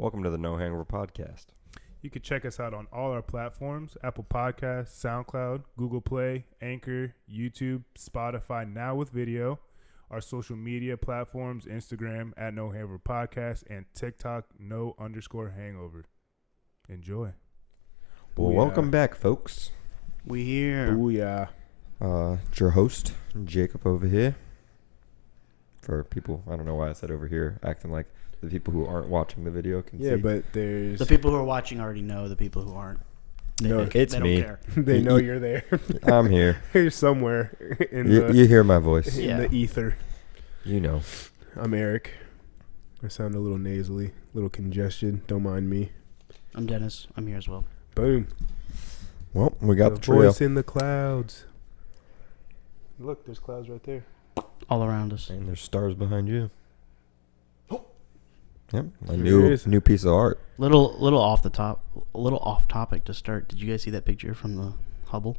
Welcome to the No Hangover Podcast. You can check us out on all our platforms: Apple Podcasts, SoundCloud, Google Play, Anchor, YouTube, Spotify, now with video. Our social media platforms: Instagram at No Hangover Podcast and TikTok _hangover. Enjoy. Well, welcome back, folks. We here. Booyah. It's your host, Jacob, over here. For people, I don't know why I said over here, acting like the people who aren't watching the video can see. Yeah, but there's... The people who are watching already know. The people who aren't, It's they me. don't care. They know you're there. I'm here. You're somewhere in You hear my voice. in the ether. You know. I'm Eric. I sound a little nasally, a little congestion. Don't mind me. I'm Dennis. I'm here as well. Boom. Well, we got the trail. Voice in the clouds. Look, there's clouds right there. All around us. And there's stars behind you. Yep, a There new piece of art. Little off topic to start. Did you guys see that picture from the Hubble?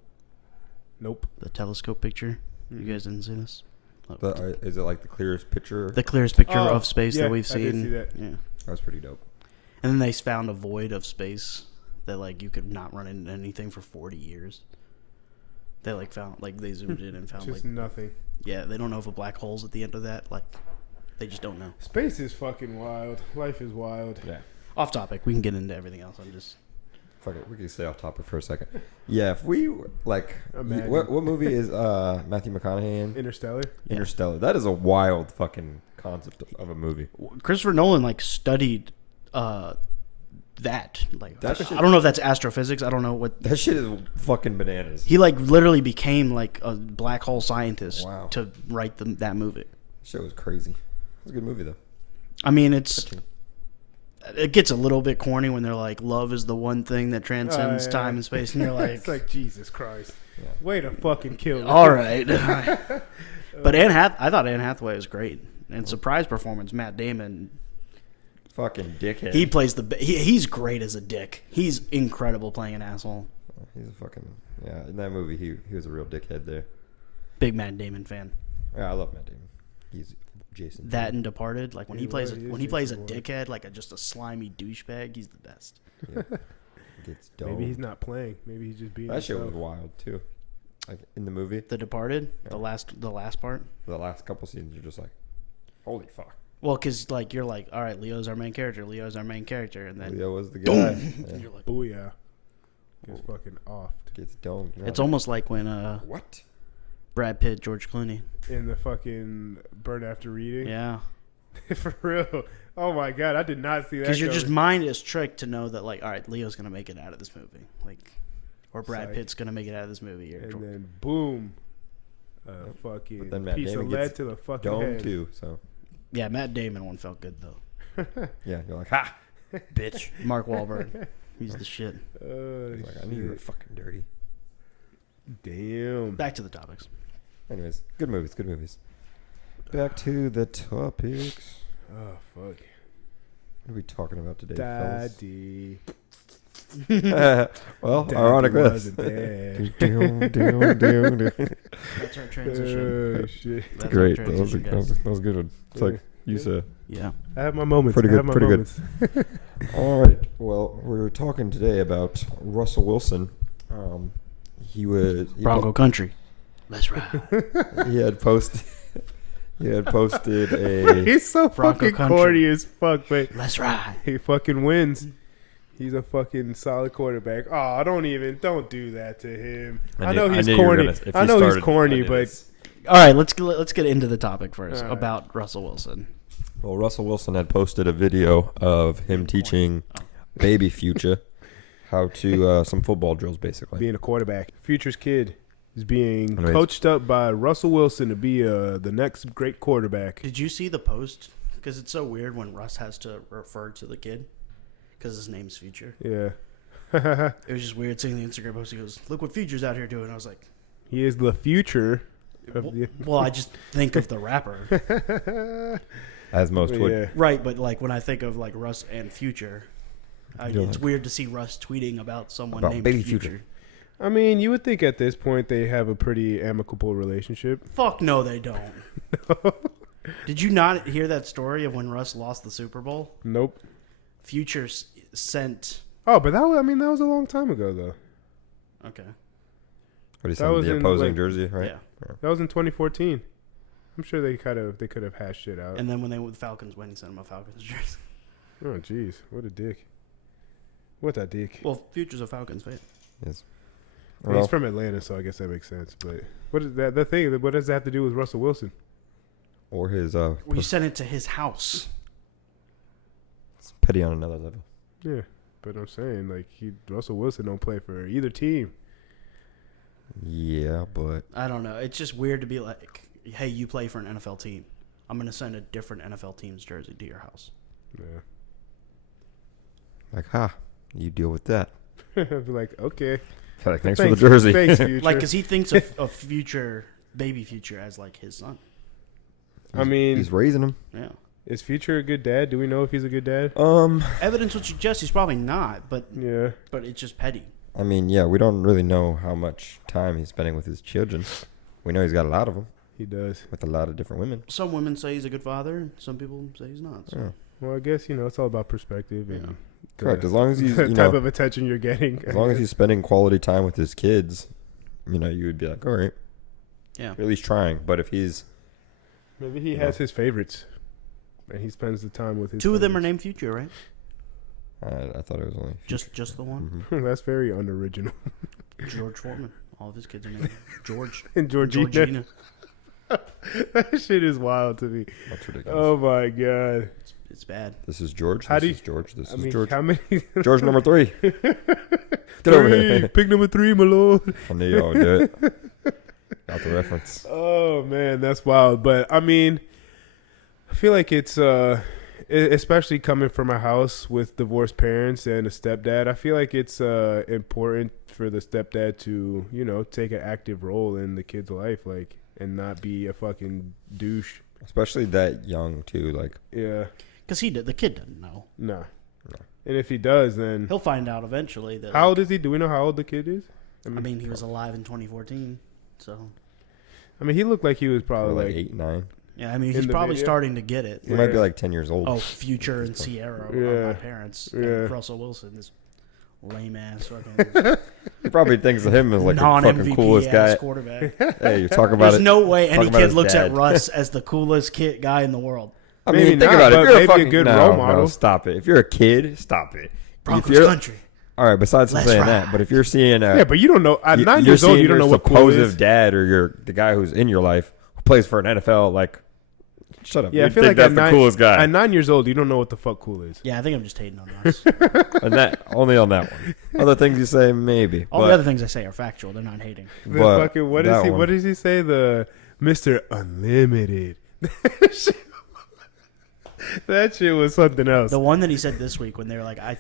Nope. The telescope picture. You guys didn't see this? Is it like the clearest picture? The clearest picture of space that we've I did seen. see that. Yeah. That was pretty dope. And then they found a void of space that like you could not run into anything for 40 years. They they zoomed in and found Just like nothing. yeah, they don't know if a black hole's at the end of that. Like they just don't know. Space is fucking wild. Life is wild. Yeah. Off topic. We can get into everything else. I'm just Fuck it, we can stay off topic for a second. Yeah, if we like, Imagine. what movie is Matthew McConaughey in? Interstellar. Yeah. Interstellar. That is a wild fucking concept of a movie. Christopher Nolan like studied that. Like That shit- I don't know if that's astrophysics. I don't know what That shit is fucking bananas. he like literally became like a black hole scientist Wow. to write that movie. Shit was crazy. It was a good movie though. I mean, it gets a little bit corny when they're like, "Love is the one thing that transcends yeah. time and space," and you're like, It's like, Jesus Christ. Yeah. Way to fucking kill me. "All right." But I thought Anne Hathaway was great, and surprise performance. Matt Damon, Fucking dickhead. he plays he's great as a dick. He's incredible playing an asshole. He's a fucking in that movie he was a real dickhead there. Big Matt Damon fan. Yeah, I love Matt Damon. He's Jason. That and Departed, like when he plays a Jason dickhead, like just a slimy douchebag, he's the best. Yeah. Gets dope. Maybe he's not playing. Maybe he's just being That shit himself. was wild too. Like in the movie, The Departed, Yeah. the last part. the last couple scenes, you're just like, holy fuck. Well, because like you're like, all right, Leo's our main character, and then Leo was the guy. Yeah. you're like, Booyah. Gets fucking off. Gets domed. it's almost like when What? Brad Pitt, George Clooney. In the fucking Burn After Reading. Yeah, For real. Oh my God. I did not see that. because your coming. just mind is tricked to know that like, all right, Leo's gonna make it out of this movie, like, or Brad Psych. Pitt's gonna make it out of this movie, or And George. then boom. Fucking But then Matt piece Damon of lead gets to the fucking Dome head. too. So Yeah, Matt Damon one felt good though. yeah, you're like, ha. Bitch, Mark Wahlberg, he's the shit. He's like, I knew you were fucking dirty. Damn. Back to the topics. Anyways, good movies. Good movies. Back to the topics. Oh fuck. What are we talking about today, fellas? Daddy. Well, Daddy ironic this. wasn't there. That's our transition. Oh shit. That's Great. our That was a transition, guys. good one. It's like you said. Yeah. I have my moments. Pretty I good, have my pretty good. moments. All right. Well, we're talking today about Russell Wilson. He Bronco country. Let's ride. he had posted. He had posted a. He's so Bronco fucking country. corny as fuck, but Let's ride. he fucking wins. He's a fucking solid quarterback. Oh, don't do that to him. I know he's corny. I know he's corny, but All right, let's get into the topic first All right. about Russell Wilson. Well, Russell Wilson had posted a video of him teaching baby Future how to some football drills, basically. being a quarterback, Future's kid is being Anyways. coached up by Russell Wilson to be the next great quarterback. Did you see the post? Because it's so weird when Russ has to refer to the kid because his name's Future. Yeah. It was just weird seeing the Instagram post. He goes, "Look what Future's out here doing." I was like, He is the future. Of the "Well, I just think of the rapper, As most would. Yeah. right?" But like when I think of like Russ and Future, You're it's like- weird to see Russ tweeting about someone About named baby Future. Future. I mean, you would think at this point they have a pretty amicable relationship. Fuck no, they don't. Did you not hear that story of when Russ lost the Super Bowl? Nope. Future sent. Oh, but that was a long time ago though. Okay. What he That said, was the in, opposing like- jersey, right? Yeah. That was in 2014. I'm sure they could have hashed it out. And then when the Falcons win, he sent him a Falcons jersey. Oh, jeez, what a dick. What a dick. Well, Future's a Falcons fan. Yes. Well, he's from Atlanta, so I guess that makes sense. But what is that? The thing. What does that have to do with Russell Wilson? Or his Well, you sent it to his house. it's petty on another level. Yeah, but I'm saying like Russell Wilson don't play for either team. Yeah, but I don't know. It's just weird to be like, hey, you play for an NFL team. I'm going to send a different NFL team's jersey to your house. Yeah. like, you deal with that. I'd be like, okay. Like, thanks for the jersey. Thanks, Future. Like, because he thinks of Future, baby Future, as like his son. I mean, He's raising him. Yeah. is Future a good dad? Do we know if he's a good dad? Evidence would suggest he's probably not, but Yeah. it's just petty. I mean, yeah, we don't really know how much time he's spending with his children. We know he's got a lot of them He does. with a lot of different women. Some women say he's a good father, and some people say he's not. So. Yeah. Well, I guess it's all about perspective and Yeah. Correct. As long as he's, the you type know, of attention you're getting. as long as he's spending quality time with his kids, you would be like, all right, Yeah. at least trying. But if he's, Maybe he Yeah. has his favorites, and he spends the time with his. Two of them are favorites. named Future, right? I thought it was only Just the one? Mhm. That's very unoriginal. George Foreman. All of his kids are named George. And Georgina. Georgina. That shit is wild to me. That's ridiculous. Oh my god. It's bad. This is George. How This do you- is George. This I is mean, George. how many? George number 3. Get over here. Pick number 3, my lord. I knew y'all would do it. Got the reference. Oh man, that's wild. But I mean, I feel like it's especially coming from a house with divorced parents and a stepdad. I feel like it's important for the stepdad to take an active role in the kid's life, like, and not be a fucking douche. Especially that young, too. Like, Yeah, Because the kid doesn't know. no. No. And if he does, then He'll find out eventually. That, how old is he? Do we know how old the kid is? I mean, he was alive in 2014. So, he looked like he was probably like like 8, 9. yeah, I mean, In he's the probably video? starting to get it. He might be Yeah. like 10 years old. Oh, Future and Sierra are Yeah. my parents. Yeah. And Russell Wilson, this lame ass fucking He probably thinks of him as like the fucking non-MVP coolest ass guy. quarterback. Hey, you're talking about There's it. no way Talk any about kid his looks at dad. Russ as the coolest kid guy in the world. I Maybe mean, think not, about it. but If you're maybe a fucking, good no, role no, model. stop it. If you're a kid, stop it. Broncos If you're- country. All right, besides Let's saying ride. that, but if you're seeing yeah, but you don't know. At 9 you're years old, seeing you don't your know what cool is. supposed dad or the guy who's in your life who plays for an NFL, like, shut up. Yeah, I You feel think like that's the coolest guy. At 9 years old, you don't know what the fuck cool is. Yeah, I think I'm just hating on Russ. And that only on that one. Other things you say, maybe. All but, the other things I say are factual. They're not hating. The but fucking what that is he? one- What does he say? The Mr. Unlimited. That shit was something else. The one that he said this week when they were like, I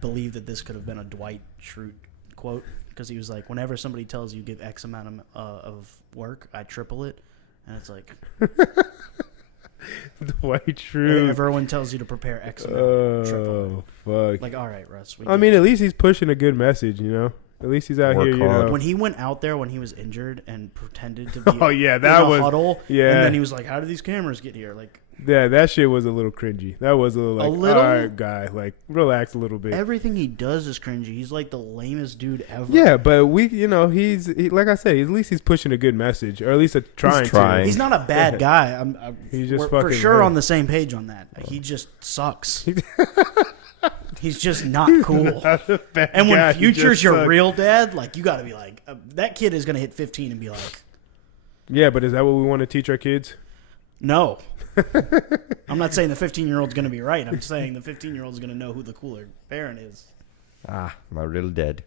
believe that this could have been a Dwight Schrute quote, because he was like, whenever somebody tells you give X amount of work, I triple it. And it's like, Dwight if Schrute. everyone tells you to prepare X amount, triple Oh it. fuck! Like, all right, Russ. I mean, at least he's pushing a good message, At least he's out Work here, hard. when he went out there when he was injured and pretended to be Oh, yeah, in that a was- huddle, yeah. and then he was like, how did these cameras get here? Like, Yeah, that shit was a little cringy. That was a little like, little? all right, guy, like, relax a little bit. everything he does is cringy. He's like the lamest dude ever. Yeah, but he's like I said, at least he's pushing a good message, or at least trying trying. He's not a bad guy. He's just we're for fucking sure rare. on the same page on that. He just sucks. He's just not cool. Not a bad And when guy, he Future's just your sucks. real dad, like, you got to be like, that kid is going to hit 15 and be like, Yeah, but is that what we want to teach our kids? no. I'm not saying the 15-year-old's going to be right. I'm saying the 15-year-old's going to know who the cooler parent is. my real dad.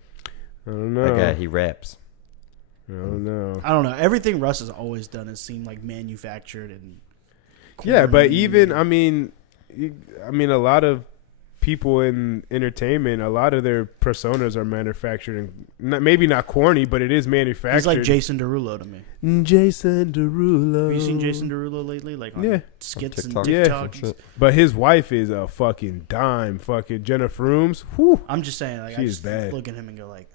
I don't know. That guy, he raps. I don't know. I don't know. Everything Russ has always done has seemed like manufactured and Yeah, but corny. even I mean, a lot of people in entertainment, a lot of their personas are manufactured, and maybe not corny, but it is manufactured. He's like Jason Derulo to me. Jason Derulo. Have you seen Jason Derulo lately? Like on Yeah. skits and TikTok. Yeah. TikTok. Shit. But his wife is a fucking dime. Fucking Jenna Frooms. Whew. I'm just saying, like, I She's just bad. look at him and go like,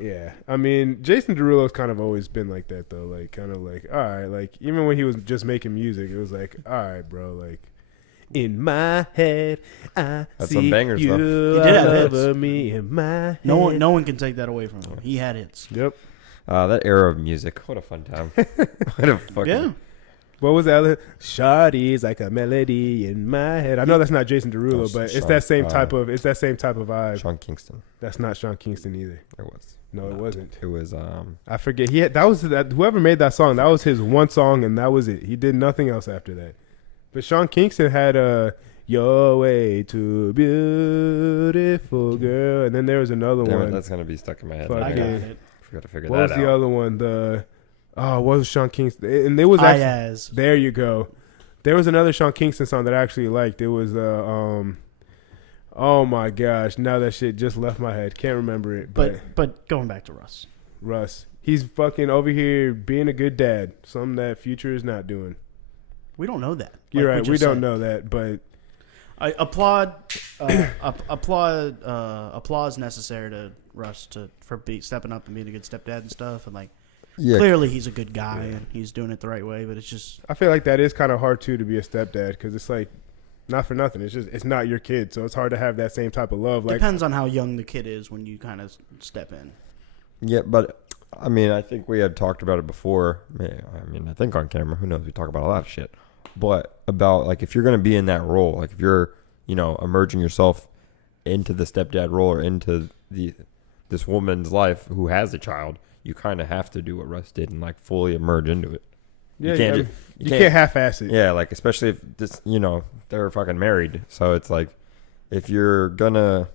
Yeah, I mean, Jason Derulo's kind of always been like that, though. Like, kind of like, all right, like, even when he was just making music, it was like, all right, bro, like, in my head. I That's see some bangers, you though. He did have all hits. over me in my head. No one can take that away from him. He had hits. Yep. That era of music. What a fun time. What a fucking. Yeah. What was that? Shawty's like a melody in my head. I know that's not Jason Derulo, That's but it's Sean- that same type of vibe. Sean Kingston. That's not Sean Kingston either. It was. No, it wasn't. It was. I forget. Whoever made that song. That was his one song, and that was it. He did nothing else after that. But Sean Kingston had "Your Way to Beautiful Girl," and then there was another Damn it, one. that's gonna be stuck in my head. Fuck I yeah. got it. Forgot to figure What that was out. the other one? What was Sean Kingston? And there was actually. Ayaz. There you go. There was another Sean Kingston song that I actually liked. It was oh my gosh, now that shit just left my head. Can't remember it. But going back to Russ, he's fucking over here being a good dad. Something that Future is not doing. we don't know that. You're Like right. We just don't said. know that, but I applause necessary to Russ for stepping up and being a good stepdad and stuff, and like Yeah. clearly he's a good guy and he's doing it the right way. But it's just I feel like that is kind of hard too to be a stepdad because it's like not for nothing. It's not your kid, so it's hard to have that same type of love. Like depends on how young the kid is when you kind of step in. Yeah, but I mean, I think we had talked about it before. I think on camera. Who knows? We talk about a lot of shit. But about like if you're gonna be in that role, like if you're emerging yourself into the stepdad role or into this woman's life who has a child, you kind of have to do what Russ did and like fully emerge into it. yeah, you can't you can't half-ass it. Yeah, like especially if this, they're fucking married. So it's like if you're gonna,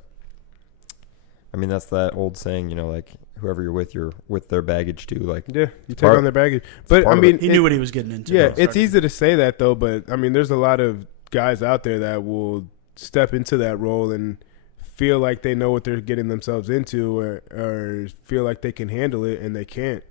I mean, that's that old saying, like whoever you're with their baggage too. Like Yeah, you take on their baggage. But part I of mean, it. He knew what he was getting into. yeah, when he it's started. easy to say that though, but I mean, there's a lot of guys out there that will step into that role and feel like they know what they're getting themselves into, or feel like they can handle it and they can't.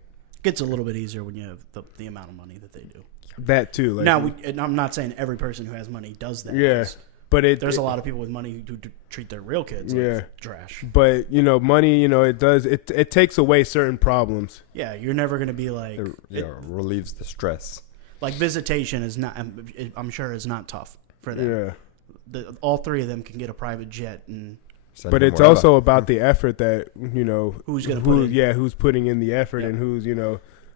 Gets a little bit easier when you have the amount of money that they do. That too. Like, Now, and I'm not saying every person who has money does that. Yeah. but There's a lot of people with money who treat their real kids like Yeah. trash. But money, it takes away certain problems. Yeah, you're never going to be like... it relieves the stress. Like, visitation is not... I'm sure is not tough for them. Yeah. All three of them can get a private jet and... Send But them it's wherever. also about the effort that Who's gonna put in. Yeah, who's putting in the effort Yeah. and who's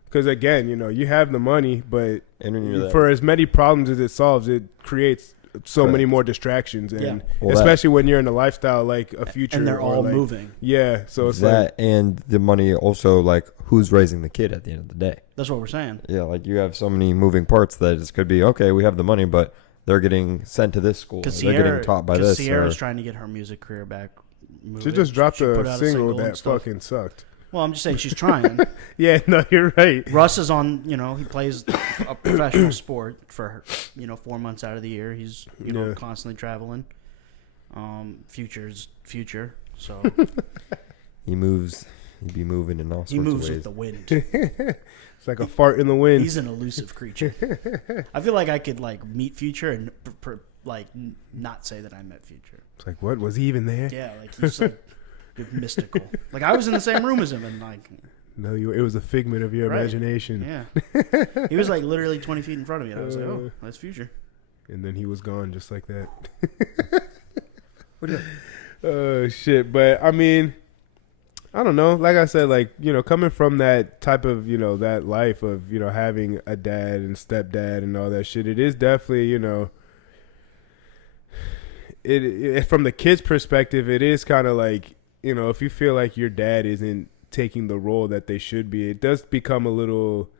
because again, you have the money, but And when you're for as many problems as it solves, it creates so Correct. many more distractions, and Yeah. Well, especially when you're in a lifestyle like a Future, And they're or all like- moving. Yeah, so it's that and the money also like who's raising the kid at the end of the day. That's what we're saying. Yeah, like you have so many moving parts that it could be okay. We have the money, but they're getting sent to this school. Because They're getting taught by this. Sierra's or- trying to get her music career back. she moving. just dropped She put a out single and that stuff. fucking sucked. Well, I'm just saying she's trying. Yeah, no, you're right. Russ is on, he plays a professional sport for, 4 months out of the year. He's, Yeah. constantly traveling. Future's future. So he moves. He'd be moving in all sorts he moves of with ways. the wind. It's like a fart in the wind. He's an elusive creature. I feel like I could meet Future and not say that I met Future. It's like, what was he even there? Yeah, he's mystical. Like I was in the same room as him and No, it was a figment of your Right. imagination. yeah. He was literally 20 feet in front of me and I was like, oh, that's Future. And then he was gone just like that. What do you? Oh shit! But I mean, I don't know. Like I said, coming from that type of that life of having a dad and stepdad and all that shit, it is definitely it from the kid's perspective, it is kind of like if you feel like your dad isn't taking the role that they should be, it does become a little.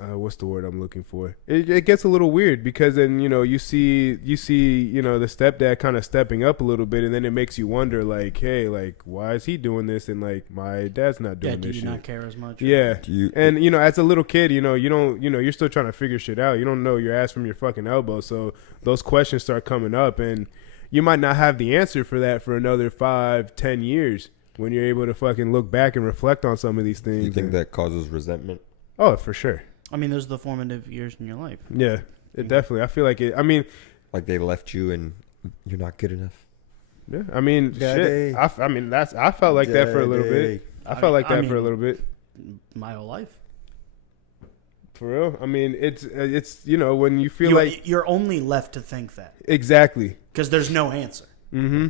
What's the word I'm looking for? It gets a little weird because then you see the stepdad kind of stepping up a little bit, and then it makes you wonder hey, why is he doing this and my dad's not doing Yeah, do this you shit. not care as much? Yeah, Do you? and as a little kid, you don't you're still trying to figure shit out. You don't know your ass from your fucking elbow, so those questions start coming up, and you might not have the answer for that for another 5-10 years when you're able to fucking look back and reflect on some of these things. You think that causes resentment? Oh, for sure. I mean, those are the formative years in your life. Yeah, it definitely. I feel like it. I mean, Like they left you and you're not good enough. yeah. I mean, Daddy. shit. I felt like that for a little bit. I felt like that for a little bit. My whole life. For real. I mean, it's when you feel like you're only left to think that exactly because there's no answer. Mm-hmm.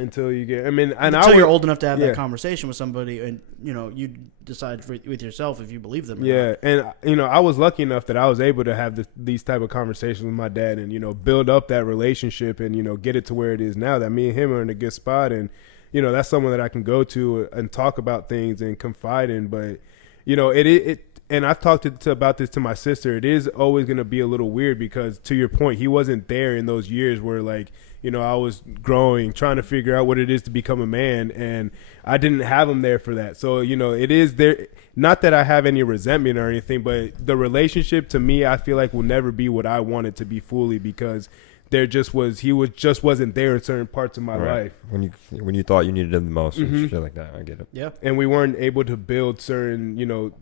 Until you get, until you're old enough to have that conversation with somebody, and you decide with yourself if you believe them. Or not. And I was lucky enough that I was able to have these type of conversations with my dad, and build up that relationship, and get it to where it is now. That me and him are in a good spot, and that's someone that I can go to and talk about things and confide in. But it and I've talked about this to my sister. It is always going to be a little weird because, to your point, he wasn't there in those years where I was growing, trying to figure out what it is to become a man, and I didn't have him there for that. So, it is there. Not that I have any resentment or anything, but the relationship to me, I feel like will never be what I want it to be fully because he just wasn't there in certain parts of my life. When you thought you needed him the most, and shit like that. I get it. Yeah. And we weren't able to build certain,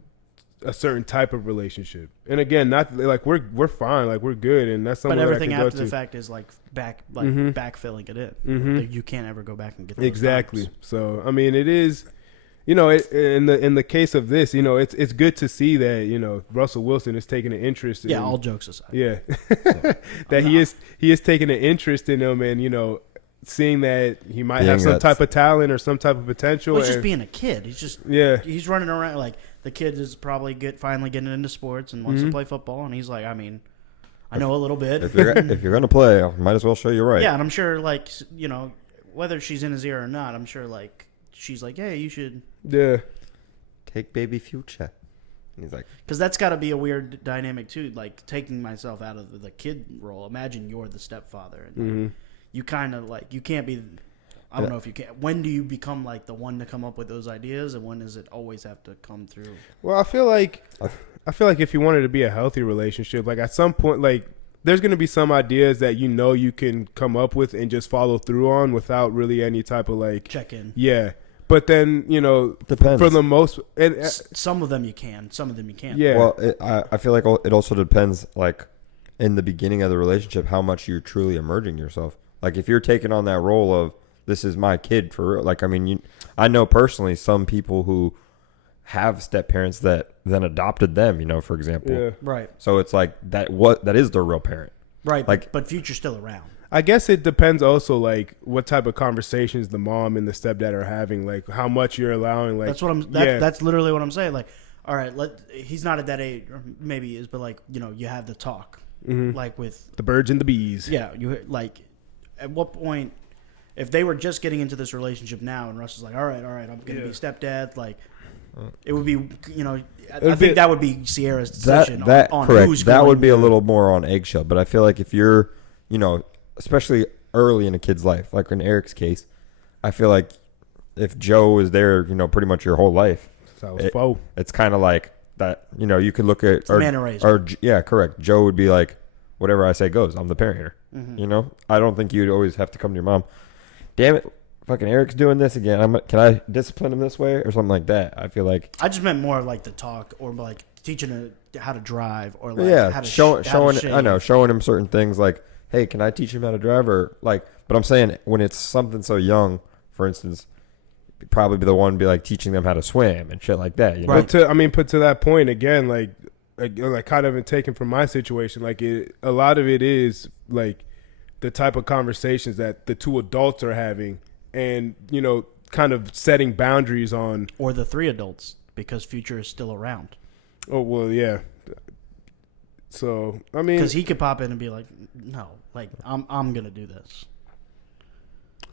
a certain type of relationship. And again, not like we're fine, like we're good, and that's something. But everything that I can after go the fact is backfilling it in. You can't ever go back and get those exactly. times. So it is, in the case of this, it's good to see that Russell Wilson is taking an interest. Yeah, all jokes aside. Yeah, that he is taking an interest in him, and seeing that he might have some type of talent or some type of potential. Well, he's just being a kid. He's running around like. The kid is probably finally getting into sports and wants to play football, and he's like, I know a little bit. If you're gonna play, I might as well show you right. Yeah, and I'm sure, whether she's in his ear or not, I'm sure, she's like, hey, you should. Yeah. Take baby Future. And he's like, because that's got to be a weird dynamic too, taking myself out of the kid role. Imagine you're the stepfather, and you kind of you can't be. I don't know if you can. When do you become the one to come up with those ideas, and when does it always have to come through? Well, I feel like if you wanted to be a healthy relationship, at some point, there's going to be some ideas that you can come up with and just follow through on without really any type of check in. Yeah, but then depends. For the most, and some of them you can, some of them you can't. Yeah. Well, I feel like it also depends, in the beginning of the relationship, how much you're truly immersing yourself. If you're taking on that role of, this is my kid for real. I know personally some people who have step parents that then adopted them, for example. Yeah. Right. So it's that is their real parent. Right. But Future's still around. I guess it depends also what type of conversations the mom and the stepdad are having, how much you're allowing. That's literally what I'm saying. All right, he's not at that age, or maybe he is, but you have the talk, with the birds and the bees. Yeah, you at what point? If they were just getting into this relationship now, and Russ is all right, I'm going to be stepdad, it would be, I think that would be Sierra's decision on correct. Who's that going would be a little more on eggshell. But I feel like if you're, especially early in a kid's life, like in Eric's case, I feel like if Joe is there, pretty much your whole life, it's kind of like that, you could look at, yeah, correct. Joe would be like, whatever I say goes. I'm the parent here. Mm-hmm. I don't think you'd always have to come to your mom. Damn it, fucking Eric's doing this again. Can I discipline him this way or something like that? I feel like I just meant more the talk or teaching him how to drive or how to showing him certain things hey, can I teach him how to drive or but I'm saying when it's something so young, for instance, probably be the one be teaching them how to swim and shit like that. Right. But to that point again, kind of taken from my situation, a lot of it is the type of conversations that the two adults are having and, kind of setting boundaries on. Or the three adults, because Future is still around. Oh, well, yeah. So, because he could pop in and be no, I'm going to do this.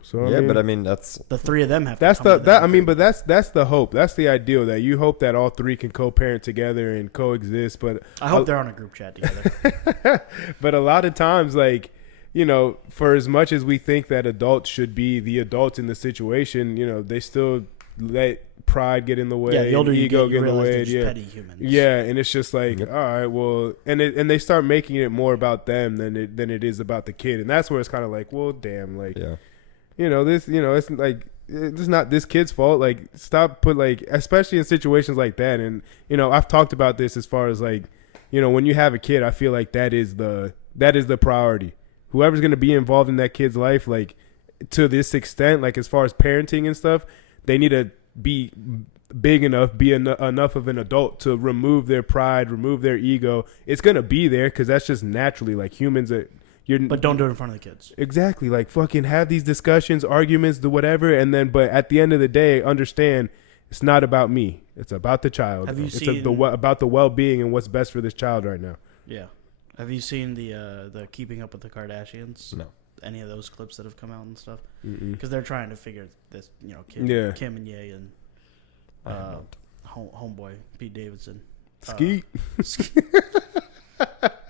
So, but that's the three of them have that's to come but that's the hope. That's the ideal, that you hope that all three can co-parent together and coexist. But I hope they're on a group chat together. But a lot of times, for as much as we think that adults should be the adults in the situation, they still let pride get in the way. Yeah, the older ego you get in the way. They're just yeah, petty humans. Yeah, and it's just all right, well, and they start making it more about them than it is about the kid, and that's where it's kind of well, damn, yeah. This, it's it's not this kid's fault. Stop especially in situations like that. And, I've talked about this as far as when you have a kid, I feel like that is the priority. Whoever's going to be involved in that kid's life, to this extent, as far as parenting and stuff, they need to be big enough, be enough of an adult to remove their pride, remove their ego. It's gonna be there because that's just naturally like humans. But don't do it in front of the kids. Exactly. Like fucking have these discussions, arguments, do whatever, and then but at the end of the day, understand it's not about me. It's about the child. Have you it's seen about the well-being and what's best for this child right now. Yeah. Have you seen the Keeping Up with the Kardashians? No. Any of those clips that have come out and stuff? Mm-mm. Because they're trying to figure this, Kim and Ye and homeboy Pete Davidson. Skeet.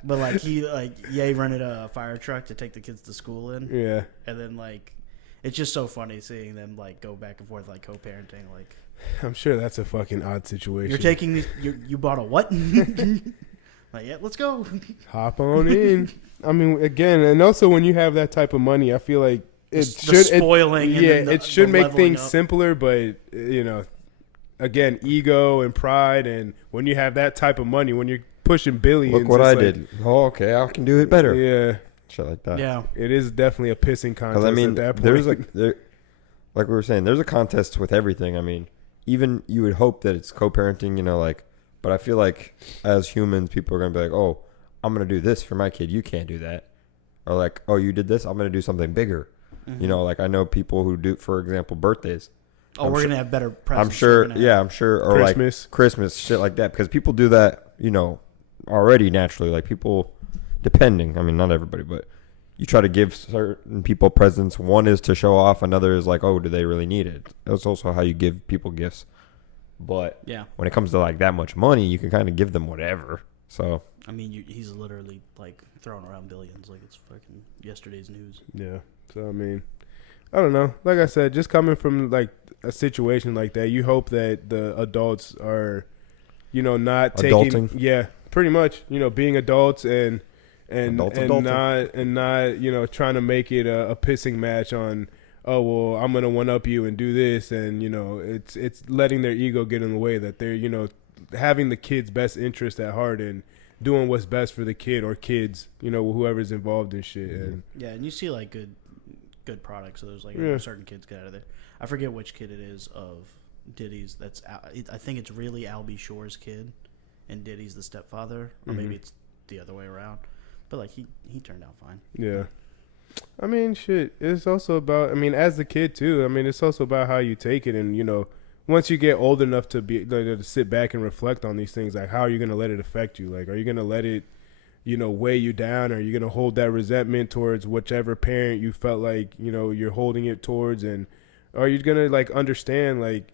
But like Ye rented a fire truck to take the kids to school in. Yeah. And then like, it's just so funny seeing them like go back and forth like co-parenting. Like, I'm sure that's a fucking odd situation. you're taking these. You bought a what? Like, yeah, let's go. Hop on in. I mean, again, and also when you have that type of money, I feel like it should spoiling. It should make things up. simpler, but again, ego and pride, and when you have that type of money, when you're pushing billions, Look what I did. Oh, okay, I can do it better. Yeah, shit like that. Yeah, it is definitely a pissing contest. I mean, at that point. there's like we were saying, there's a contest with everything. I mean, even you would hope that it's co-parenting, but I feel like as humans, people are gonna be like, oh, I'm gonna do this for my kid. You can't do that. Or like, oh, you did this. I'm gonna do something bigger. mm-hmm. Like I know people who do, for example, birthdays. we're gonna have better presents. I'm sure. Yeah, I'm sure. Or Christmas. like Christmas, shit like that, because people do that. Already naturally. Like people, depending. I mean, not everybody, but you try to give certain people presents. One is to show off. Another is like, oh, do they really need it? That's also how you give people gifts. But yeah, when it comes to like that much money, you can kind of give them whatever. So I mean, he's literally like throwing around billions, like it's fucking yesterday's news. Yeah. So I mean, I don't know. Like I said, just coming from like a situation like that, you hope that the adults are, not taking. Adulting. Yeah, pretty much. Being adults and Adulting. not trying to make it a pissing match on. Oh well, I'm gonna one up you and do this, and it's letting their ego get in the way, that they're having the kid's best interest at heart and doing what's best for the kid or kids, whoever's involved in shit. And Yeah, and you see like good products. So there's like certain kids get out of there. I forget which kid it is of Diddy's. I think it's really Albie Shore's kid, and Diddy's the stepfather, or maybe it's the other way around. But like he turned out fine. Yeah. I mean, shit. It's also about. I mean, as the kid too. I mean, it's also about how you take it, and once you get old enough to be to sit back and reflect on these things, like how are you gonna let it affect you? Like, are you gonna let it, weigh you down? Are you gonna hold that resentment towards whichever parent you felt like you're holding it towards, and are you gonna like understand like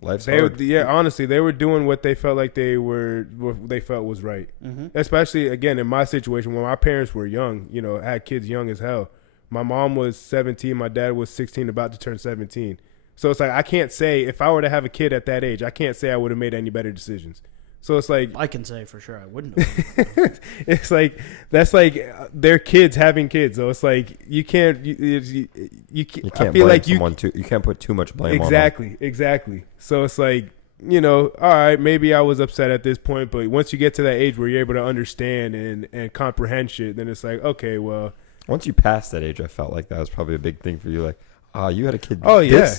life's hard. Yeah, honestly, they were doing what they felt like what they felt was right. Mm-hmm. Especially again in my situation when my parents were young, had kids young as hell. My mom was 17, my dad was 16, about to turn 17. So it's like I can't say if I were to have a kid at that age, I can't say I would have made any better decisions. So it's like I can say for sure I wouldn't have. it's like that's like their kids having kids. So it's like you can't you can't. I feel like you can't put too much blame on them. Exactly. So it's like all right, maybe I was upset at this point, but once you get to that age where you're able to understand and comprehend shit, then it's like okay, well. Once you pass that age, I felt like that was probably a big thing for you. Like, you had a kid. Oh yeah.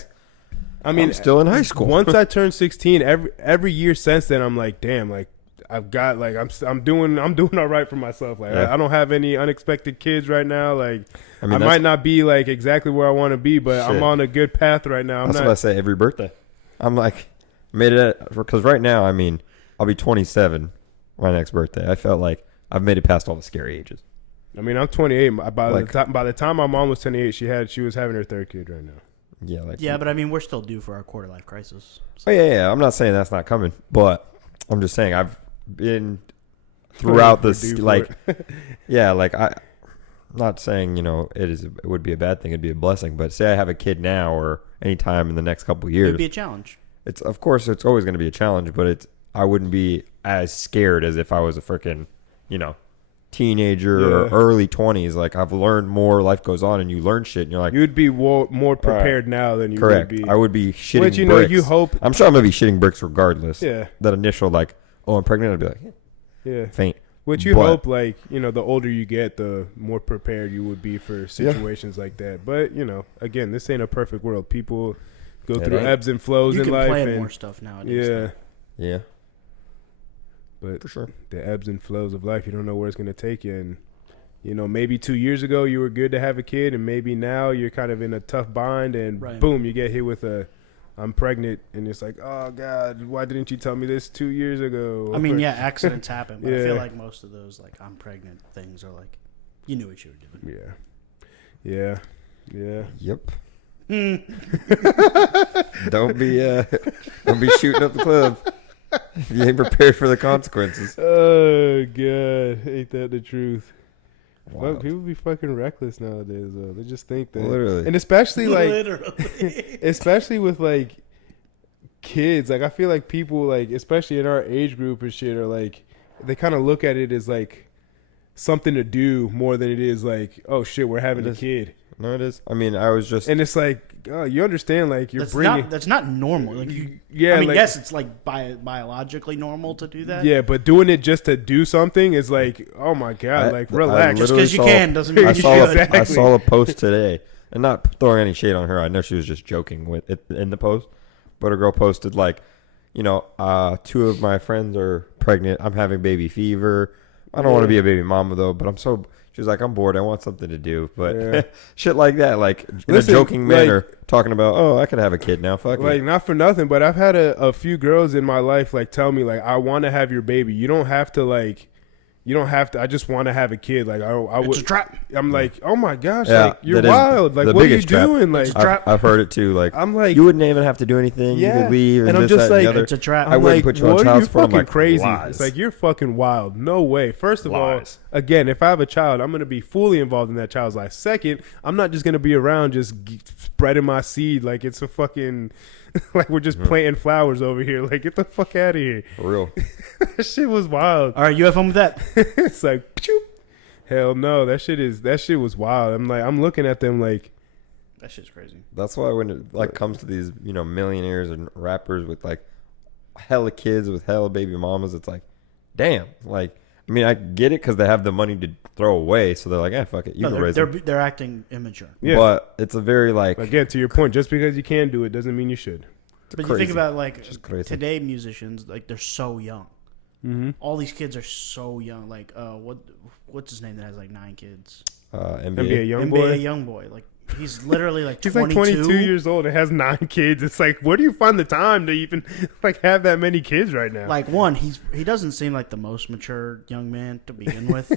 I mean, I'm still in high school. Once I turned 16, every year since then, I'm like, damn, like I've got like I'm doing all right for myself. Like I don't have any unexpected kids right now. Like I might not be like exactly where I want to be, but I'm on a good path right now. That's what I say every birthday. I'm like made it because right now, I mean, I'll be 27 my next birthday. I felt like I've made it past all the scary ages. I mean, I'm 28. By the time my mom was 28, she was having her third kid right now. Yeah, but I mean, we're still due for our quarter life crisis. So. Oh yeah. I'm not saying that's not coming, but I'm just saying I've been throughout this like, yeah, like I'm not saying it would be a bad thing, it'd be a blessing. But say I have a kid now or anytime in the next couple of years, it'd be a challenge. It's of course it's always going to be a challenge, but I wouldn't be as scared as if I was a freaking teenager or early 20s. Like I've learned more, life goes on and you learn shit and you're like you'd be more prepared now than you correct. would be. I would be shitting bricks. You hope I'm sure I'm gonna be shitting bricks regardless. Yeah. That initial like, oh, I'm pregnant, I'd be like faint. Which you hope like, the older you get, the more prepared you would be for situations like that. But, again, this ain't a perfect world. People go through ebbs and flows You in can life. plan And more stuff nowadays. yeah, though. Yeah, but for sure. the ebbs and flows of life, you don't know where it's going to take you. And, you know, maybe 2 years ago you were good to have a kid, and maybe now you're kind of in a tough bind, and Right. boom, you get hit with I'm pregnant, and it's like, oh, God, why didn't you tell me this 2 years ago? I mean, yeah, accidents happen, but I Yeah. feel like most of those, like, I'm pregnant things are like, you knew what you were doing. Yeah. Yep. Don't be shooting up the club if you ain't prepared for the consequences. Oh, God. Ain't that the truth? Wow. Fuck, people be fucking reckless nowadays, though. They just think that. Literally. And especially, like, Literally. especially with, like, kids. Like, I feel like people, like, especially in our age group and shit, are, like, they kind of look at it as, like, something to do more than it is, like, oh, shit, we're having a kid. No, it is. I mean, I was just. And it's like, oh, you understand, like, you're bringing. That's not normal. Like, Yeah, I mean, like, yes, it's like biologically normal to do that. yeah, but doing it just to do something is like, oh my God, like, relax. Just literally because you saw- can doesn't mean I you saw, should. I saw a post today, and not throwing any shade on her. I know she was just joking with it in the post, but a girl posted like, you know, 2 of my friends are pregnant. I'm having baby fever. I don't want to be a baby mama though, but I'm so. She was like, I'm bored. I want something to do, but shit like that, like in Listen, a joking manner, talking about, oh, I could have a kid now. Fuck Like, it. not for nothing, but I've had a few girls in my life, like, tell me, like, I want to have your baby. You don't have to, like, I just want to have a kid. Like, I It's would. a trap. I'm like, oh my gosh, Yeah, like, you're that is wild. Like, the what are you biggest trap. doing? Like, It's a trap. I've heard it too. Like, I'm like, you wouldn't even have to do anything. Yeah. You could leave, And I'm this, just that, and the like, other. It's a trap. I I'm wouldn't like, put you on what are child you support. I'm fucking like, crazy? lies. It's like, you're fucking wild. No way. First of Lies. all, again, if I have a child, I'm going to be fully involved in that child's life. Second, I'm not just going to be around just spreading my seed like it's a fucking, like we're just planting flowers over here. Like, get the fuck out of here. For real. That shit was wild. All right, you have fun with that. It's like, pshoo. Hell no. That shit was wild. I'm looking at them like, That shit's crazy. That's why when it like comes to these, you know, millionaires and rappers with like hella kids with hella baby mamas, it's like, damn. Like, I mean, I get it because they have the money to throw away, so they're like, fuck it, you can raise them. They're acting immature. yeah. But it's a very like, Again, to your point, just because you can do it doesn't mean you should. it's But you crazy. think about like Just crazy. today musicians, like they're so young. Mm-hmm. All these kids are so young. Like what's his name that has like 9 kids? NBA. NBA young NBA boy. young boy. Like he's literally like He's 22. like 22 years old and has 9 kids. It's like, where do you find the time to even like have that many kids right now? Like he doesn't seem like the most mature young man to begin with,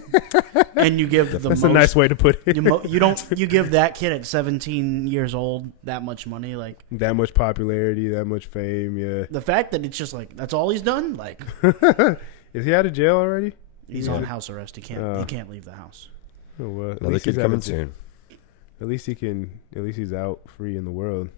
and you give the That's most, a nice way to put it. you give that kid at 17 years old that much money. Like That much popularity, that much fame, yeah. the fact that it's just like that's all he's done. Like Is he out of jail already? he's on house arrest. He can't leave the house. Oh, well, at Another least kid he's out coming of jail. soon. At least he's out free in the world.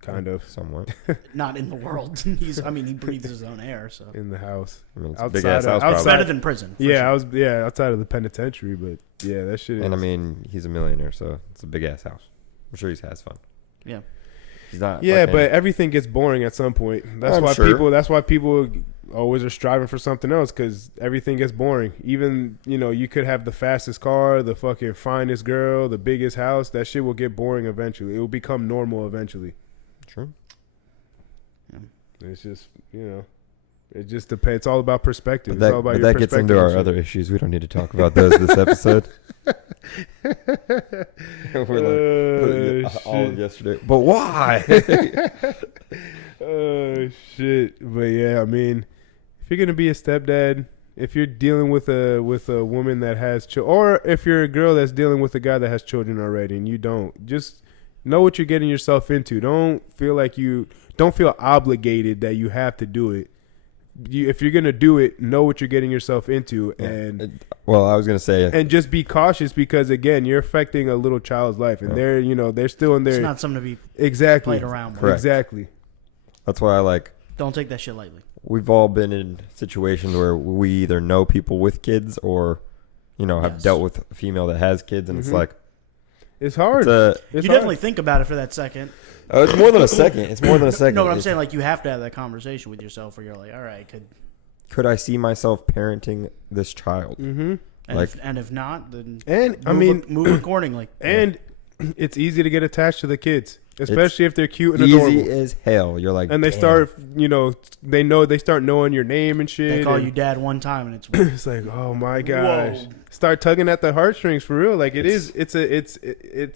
Kind of. Somewhat. Not in the world. He breathes his own air, so In the house. I mean, it's a Outside big ass of- house, outside- it's probably. better than prison. for Yeah, sure. outside of the penitentiary, but yeah, that shit is. And I mean, he's a millionaire, so it's a big ass house. I'm sure he has fun. Yeah. He's not. yeah, fucking- but everything gets boring at some point. That's I'm why sure. That's why people always are striving for something else, because everything gets boring. Even you could have the fastest car, the fucking finest girl, the biggest house. That shit will get boring eventually. It will become normal eventually. True. It's just it just depends. It's all about perspective. But It's all about your that gets perspective into our and shit. other issues. We don't need to talk about those this episode. We're like all shit. yesterday. But why? Oh shit! But yeah, I mean, if you're gonna be a stepdad, if you're dealing with a woman that has or if you're a girl that's dealing with a guy that has children already, and you don't, just know what you're getting yourself into. Don't feel obligated that you have to do it. If you're gonna do it, know what you're getting yourself into, and Well, I was gonna say, and just be cautious, because again, you're affecting a little child's life, and they're still in It's there. not something to be Exactly. played around with. Correct. Exactly. that's why I like. Don't take that shit lightly. We've all been in situations where we either know people with kids or, have Yes. dealt with a female that has kids, and it's Mhm. like It's hard. it's You It's definitely think about it for that second. it's more than a second. It's more than a second. No, but I'm It's- saying like you have to have that conversation with yourself where you're like, all right, could I see myself parenting this child? Mm-hmm. and if not, then And I move, mean, move accordingly. and it's easy to get attached to the kids. especially if they're cute and easy adorable. as hell. You're like, And they damn. start, they start knowing your name and shit. They call and you dad one time, and it's weird. it's like, oh my gosh, Whoa. start tugging at the heartstrings for real. Like it's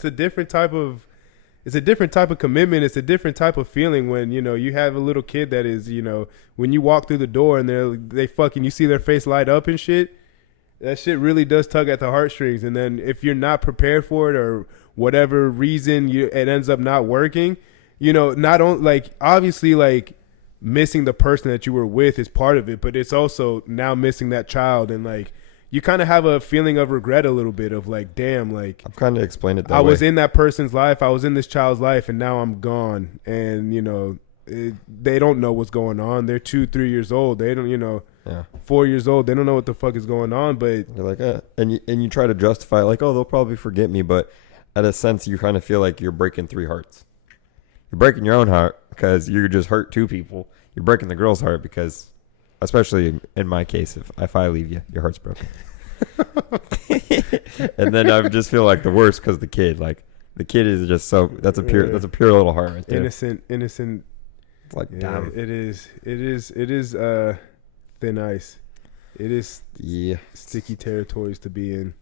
a different type of. It's a different type of commitment. It's a different type of feeling when, you have a little kid that is, when you walk through the door and you see their face light up and shit. That shit really does tug at the heartstrings. And then if you're not prepared for it or whatever reason it ends up not working, not only obviously missing the person that you were with is part of it, but it's also now missing that child. And you kind of have a feeling of regret a little bit of damn, I've kind of explained it that I way. was in that person's life. I was in this child's life and now I'm gone. And, they don't know what's going on. They're 2-3 years old. They don't, 4 years old. They don't know what the fuck is going on. But you're like, and you try to justify it they'll probably forget me. But at a sense, you kind of feel like you're breaking 3 hearts. You're breaking your own heart because you just hurt 2 people. You're breaking the girl's heart because, especially in my case, if I leave you, your heart's broken. And then I just feel like the worst because the kid is just that's a pure little heart right there. innocent. It's like, Yeah, damn. it is thin ice. It is sticky territories to be in.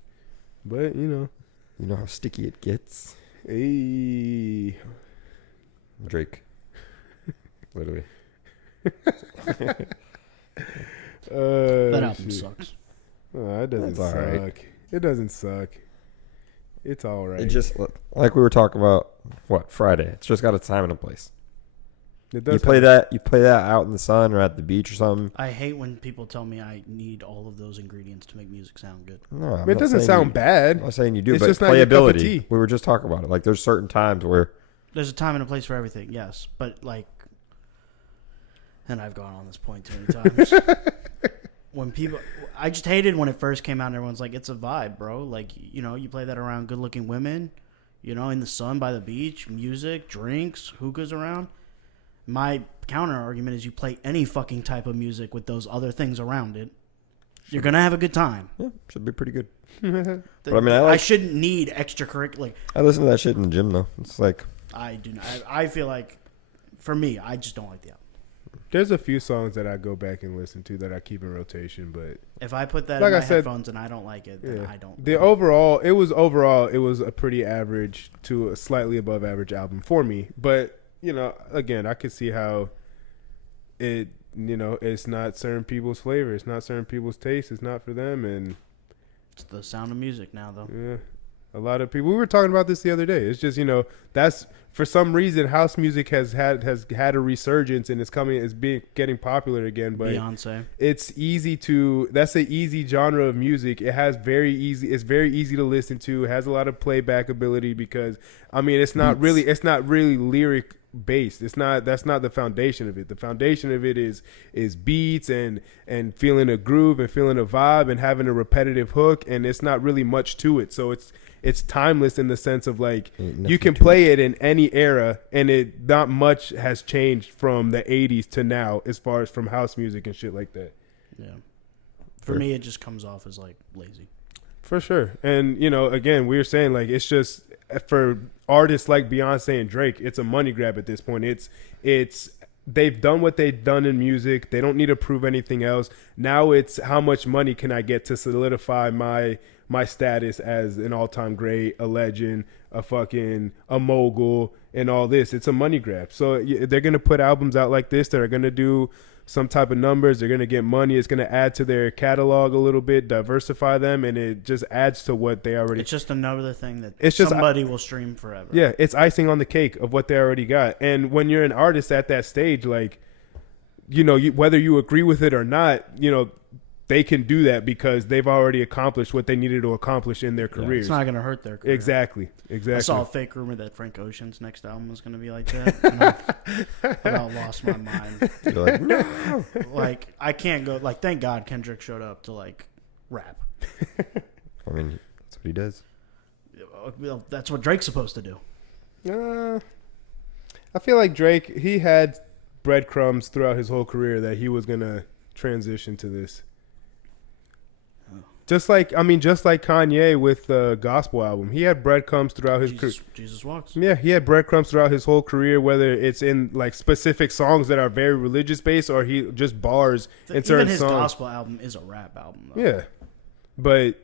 But, You know how sticky it gets? hey. Drake. Literally. That album shit. sucks. Oh, it doesn't It's all suck. right. It doesn't suck. It's all right. It just, like we were talking about, Friday. It's just got a time and a place. It You does play that out in the sun or at the beach or something. I hate when people tell me I need all of those ingredients to make music sound good. No, I'm It not doesn't saying sound you- bad. I'm not saying you do, It's but just not your cup of playability. tea. We were just talking about it. There's certain times where There's a time and a place for everything, yes. But, and I've gone on this point too many times. I just hated when it first came out and everyone's like, it's a vibe, bro. You play that around good looking women, in the sun by the beach, music, drinks, hookahs around. My counter argument is you play any fucking type of music with those other things around it. You're going to have a good time. should be pretty good. But I mean, I shouldn't need extracurricular. I listen to that shit in the gym though. It's like I do not. I feel like, for me, I just don't like the album. There's a few songs that I go back and listen to that I keep in rotation, but If I put that Like in I my said- headphones and I don't like it, then I don't. it was a pretty average to a slightly above average album for me. But, again, I could see how it's not certain people's flavor. It's not certain people's taste. It's not for them. And It's the sound of music now, though. yeah, a lot of people, we were talking about this the other day. It's just, that's for some reason house music has had a resurgence and it's getting popular again. But Beyonce. that's an easy genre of music. It's very easy to listen to. It has a lot of playback ability because it's not really lyric based. That's not the foundation of it. The foundation of it is beats and feeling a groove and feeling a vibe and having a repetitive hook, and it's not really much to it. So it's timeless in the sense of you can play it in any era and not much has changed from the 80s to now as far as from house music and shit like that. Yeah. For me, it just comes off as lazy. For sure. And, again, we were saying it's just for artists like Beyonce and Drake, it's a money grab at this point. It's they've done what they've done in music. They don't need to prove anything else. Now it's how much money can I get to solidify my status as an all-time great, a legend, a mogul, and all this. It's a money grab. So they're going to put albums out like this that are going to do some type of numbers. They're going to get money. It's going to add to their catalog a little bit, diversify them, and it just adds to what they already. It's just another thing that somebody will stream forever. Yeah, it's icing on the cake of what they already got. And when you're an artist at that stage, whether you agree with it or not, they can do that because they've already accomplished what they needed to accomplish in their careers. It's not going to hurt their career. Exactly. I saw a fake rumor that Frank Ocean's next album was going to be like that. And I about lost my mind. you're like, no. I can't go. Thank God Kendrick showed up to rap. I mean, that's what he does. Well, that's what Drake's supposed to do. I feel like Drake, he had breadcrumbs throughout his whole career that he was going to transition to this. Just like Kanye with the gospel album, he had breadcrumbs throughout his career. Jesus Walks. Yeah, he had breadcrumbs throughout his whole career, whether it's in like specific songs that are very religious based, or he just bars in certain Even his songs. gospel album is a rap album, though. Yeah, but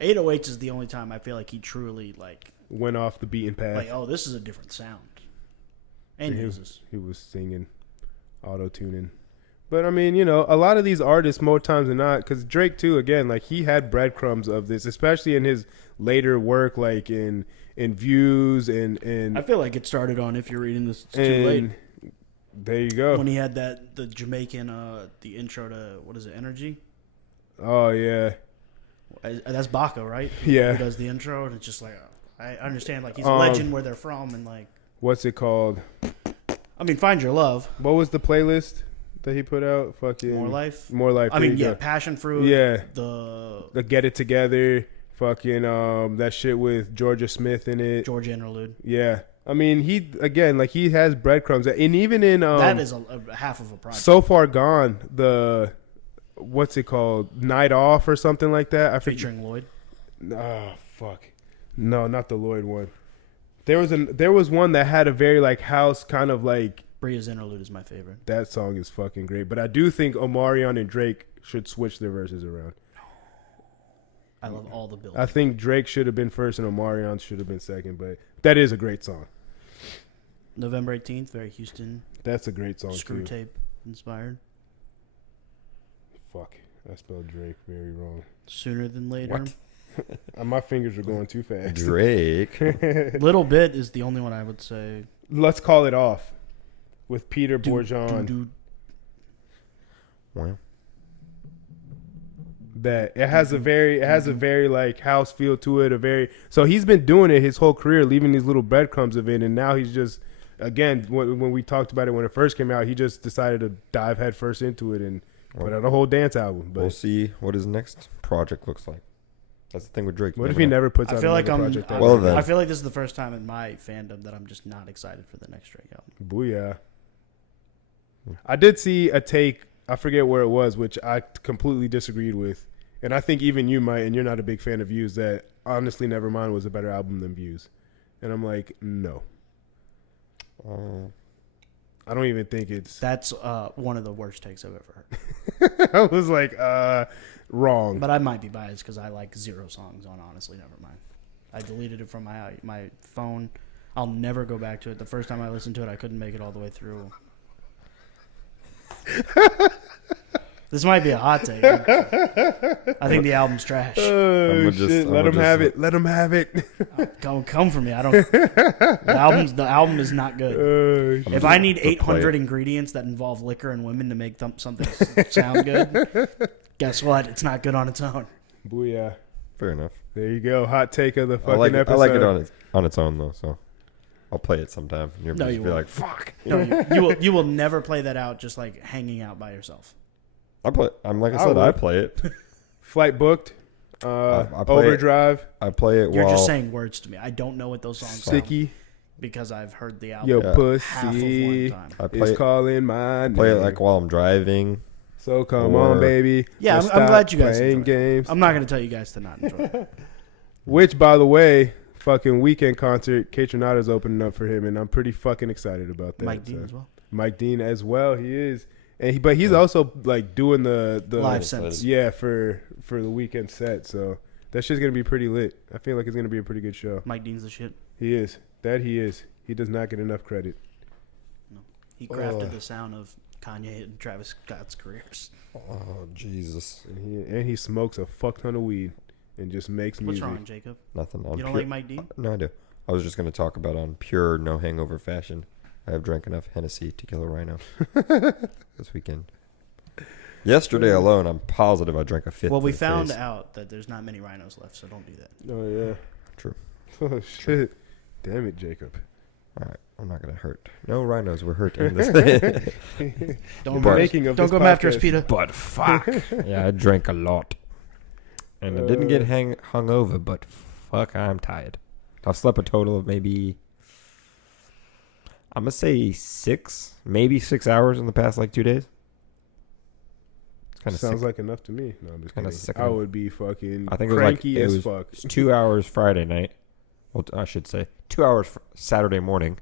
808s is the only time I feel like he truly like went off the beaten path. like, oh, this is a different sound. And he was singing, auto tuning. But I mean, you know, a lot of these artists, more times than not, because Drake too, again, like he had breadcrumbs of this, especially in his later work, like in Views and I feel like it started on If You're Reading This, It's Too Late. There you go. When he had the Jamaican, the intro to, what is it, Energy? Oh yeah, That's Baca, right? Yeah. Who does the intro, and it's just like, I understand, like he's a legend where they're from, and like, what's it called? I mean, Find Your Love. What was the playlist that he put out? Fucking More Life. More Life. I mean, there you yeah, go. Passion Fruit. Yeah. The Get It Together. Fucking that shit with Georgia Smith in it. Georgia Interlude. Yeah. I mean, he has breadcrumbs, and even in that is a half of a project. So Far Gone, the what's it called, Night Off or something like that. Featuring Lloyd. Oh fuck, no, not the Lloyd one. There was one that had a very like house kind of like. Bria's Interlude is my favorite. That song is fucking great, but I do think Omarion and Drake should switch their verses around. I love all the builds. I think Drake should have been first and Omarion should have been second, but that is a great song. November 18th, very Houston. That's a great song Screw too. Tape inspired. Fuck, I spelled Drake very wrong. Sooner Than Later. What? My fingers are going too fast. Drake. Little Bit is the only one I would say. Let's Call It Off with Peter Bourgeon. Well, That it has a very like house feel to it. So he's been doing it his whole career, leaving these little breadcrumbs of it, and now he's just again when we talked about it when it first came out, he just decided to dive headfirst into it and put out a whole dance album. But we'll see what his next project looks like. That's the thing with Drake. What if he never puts out another project? Well, then. I feel like this is the first time in my fandom that I'm just not excited for the next Drake album. Booyah. I did see a take, I forget where it was, which I completely disagreed with. And I think even you might, and you're not a big fan of Views, that Honestly Nevermind was a better album than Views. And I'm like, no. I don't even think it's... That's one of the worst takes I've ever heard. I was like, wrong. But I might be biased because I like 0 songs on Honestly Nevermind. I deleted it from my phone. I'll never go back to it. The first time I listened to it, I couldn't make it all the way through. This might be a hot take. I think the album's trash. Oh, shit. Let him have it. Let him have it. Come for me. I don't. The album is not good. If I need 800 ingredients that involve liquor and women to make something sound good, guess what? It's not good on its own. Booyah. Fair enough. There you go. Hot take of the fucking episode. I like it on its own though, so I'll play it sometime. And you'll just be like, "Fuck." No, you will never play that out just like hanging out by yourself. I play it. Flight Booked. I play Overdrive. I play it. You're just saying words to me. I don't know what those songs Sticky. sound because I've heard the album. Yo, Yeah. half of pussy. one time. I play It's calling my name. play it like while I'm driving. So come or- on, baby. Yeah, Let's I'm glad stop you guys playing enjoy it. games. I'm not going to tell you guys to not enjoy it. Which, by the way, fucking weekend concert, Kaytranada's opening up for him, and I'm pretty fucking excited about that. Mike Dean as well. Mike Dean as well. He is, but he's also like doing the Live sets. Yeah, for the weekend set. So that shit's gonna be pretty lit. I feel like it's gonna be a pretty good show. Mike Dean's the shit. He is. That he is. He does not get enough credit. No. He crafted the sound of Kanye and Travis Scott's careers. Oh Jesus! And he smokes a fuck ton of weed and just makes What's music. wrong, Jacob? Nothing. You don't like Mike Dean? No, I do. I was just going to talk about on pure no hangover fashion. I have drank enough Hennessy to kill a rhino this weekend. Yesterday alone, I'm positive I drank a fifth. Well, we to the found face. out that there's not many rhinos left, so don't do that. Oh yeah. True. Oh shit. Damn it, Jacob. All right, I'm not going to hurt. No rhinos were hurt in this. Don't But- don't come after us, Peter. But fuck. Yeah, I drank a lot. And I didn't get hungover, but fuck, I'm tired. I've slept a total of maybe, I'm going to say maybe 6 hours in the past like 2 days. It's Kind of Sounds sick. like enough to me. No, I'm just Kinda kidding. sick. I would be fucking I think it was like cranky as fuck. 2 hours Friday night. Well, I should say 2 hours Saturday morning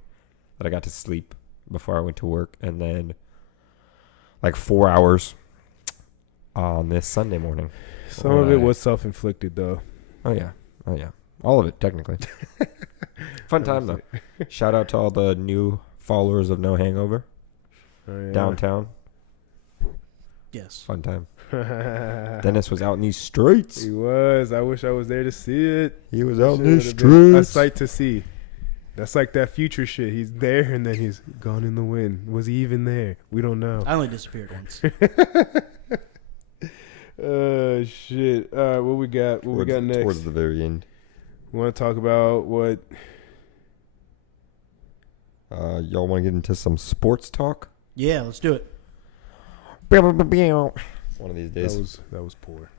that I got to sleep before I went to work, and then like 4 hours on this Sunday morning. Some of it was self-inflicted, though. Oh yeah, all of it technically. Fun time though. Shout out to all the new followers of No Hangover downtown. Yes. Fun time. Dennis was out in these streets. He was. I wish I was there to see it. He was out in these Should've been a streets. sight to see. That's like that Future shit. He's there and then he's gone in the wind. Was he even there? We don't know. I only disappeared once. Shit. All right, what we got? What we got next? Towards the very end. We want to talk about what? Y'all want to get into some sports talk? Yeah, let's do it. One of these days. That was poor.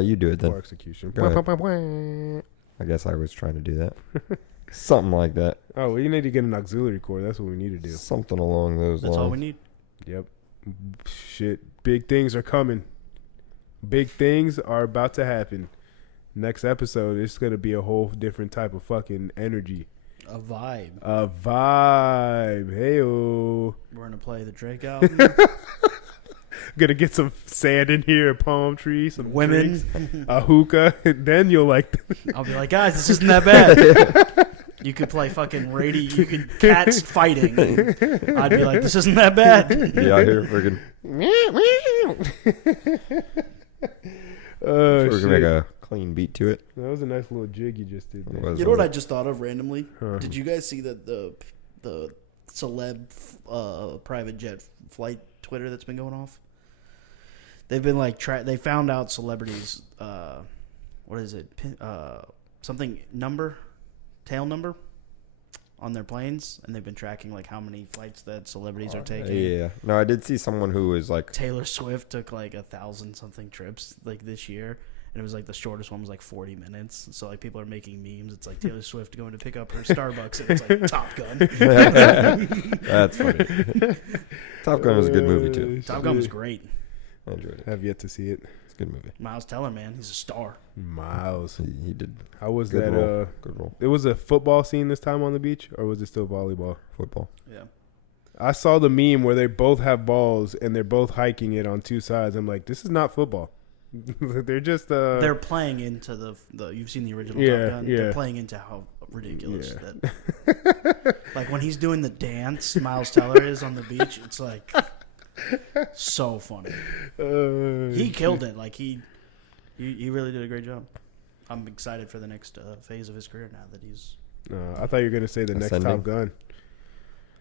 You do it then. Poor execution. Go ahead. I guess I was trying to do that. Something like that. Oh, well, you need to get an auxiliary cord. That's what we need to do. Something along those That's lines. all we need. Yep. Shit. Big things are coming. Big things are about to happen. Next episode, it's going to be a whole different type of fucking energy. A vibe. A vibe. Hey-oh. We're going to play the Drake album. Gonna get some sand in here, a palm tree, some Women. drinks, a hookah. Then you'll like. I'll be like, guys, this isn't that bad. You could play fucking radio. You could cats fighting. I'd be like, this isn't that bad. Yeah, I hear friggin'. Oh, We're shit. gonna make a clean beat to it. That was a nice little jig you just did It there. was. You know what I just thought of randomly? Huh. Did you guys see that the celeb private jet flight Twitter that's been going off? They've been like they found out celebrities. What is it? Something number, tail number, on their planes, and they've been tracking like how many flights that celebrities are taking. Yeah. No, I did see someone who was like. Taylor Swift took like 1,000 something trips like this year, and it was like the shortest one was like 40 minutes. So like people are making memes. It's like Taylor Swift going to pick up her Starbucks, and it's like Top Gun. That's funny. Top Gun was a good movie too. Top Gun was great. I enjoyed it. Have yet to see it. It's a good movie. Miles Teller, man, he's a star. Miles. He did How was good that? role. Good role. It was a football scene this time on the beach, or was it still volleyball? Football. Yeah. I saw the meme where they both have balls and they're both hiking it on two sides. I'm like, this is not football. They're just They're playing into the. You've seen the original Yeah, Top Gun. yeah. They're playing into how ridiculous Yeah. that. Like when he's doing the dance, Miles Teller is on the beach. It's like so funny. He killed it. Like he really did a great job. I'm excited for the next phase of his career now that he's. I thought you were gonna say the next Ascending? Top Gun.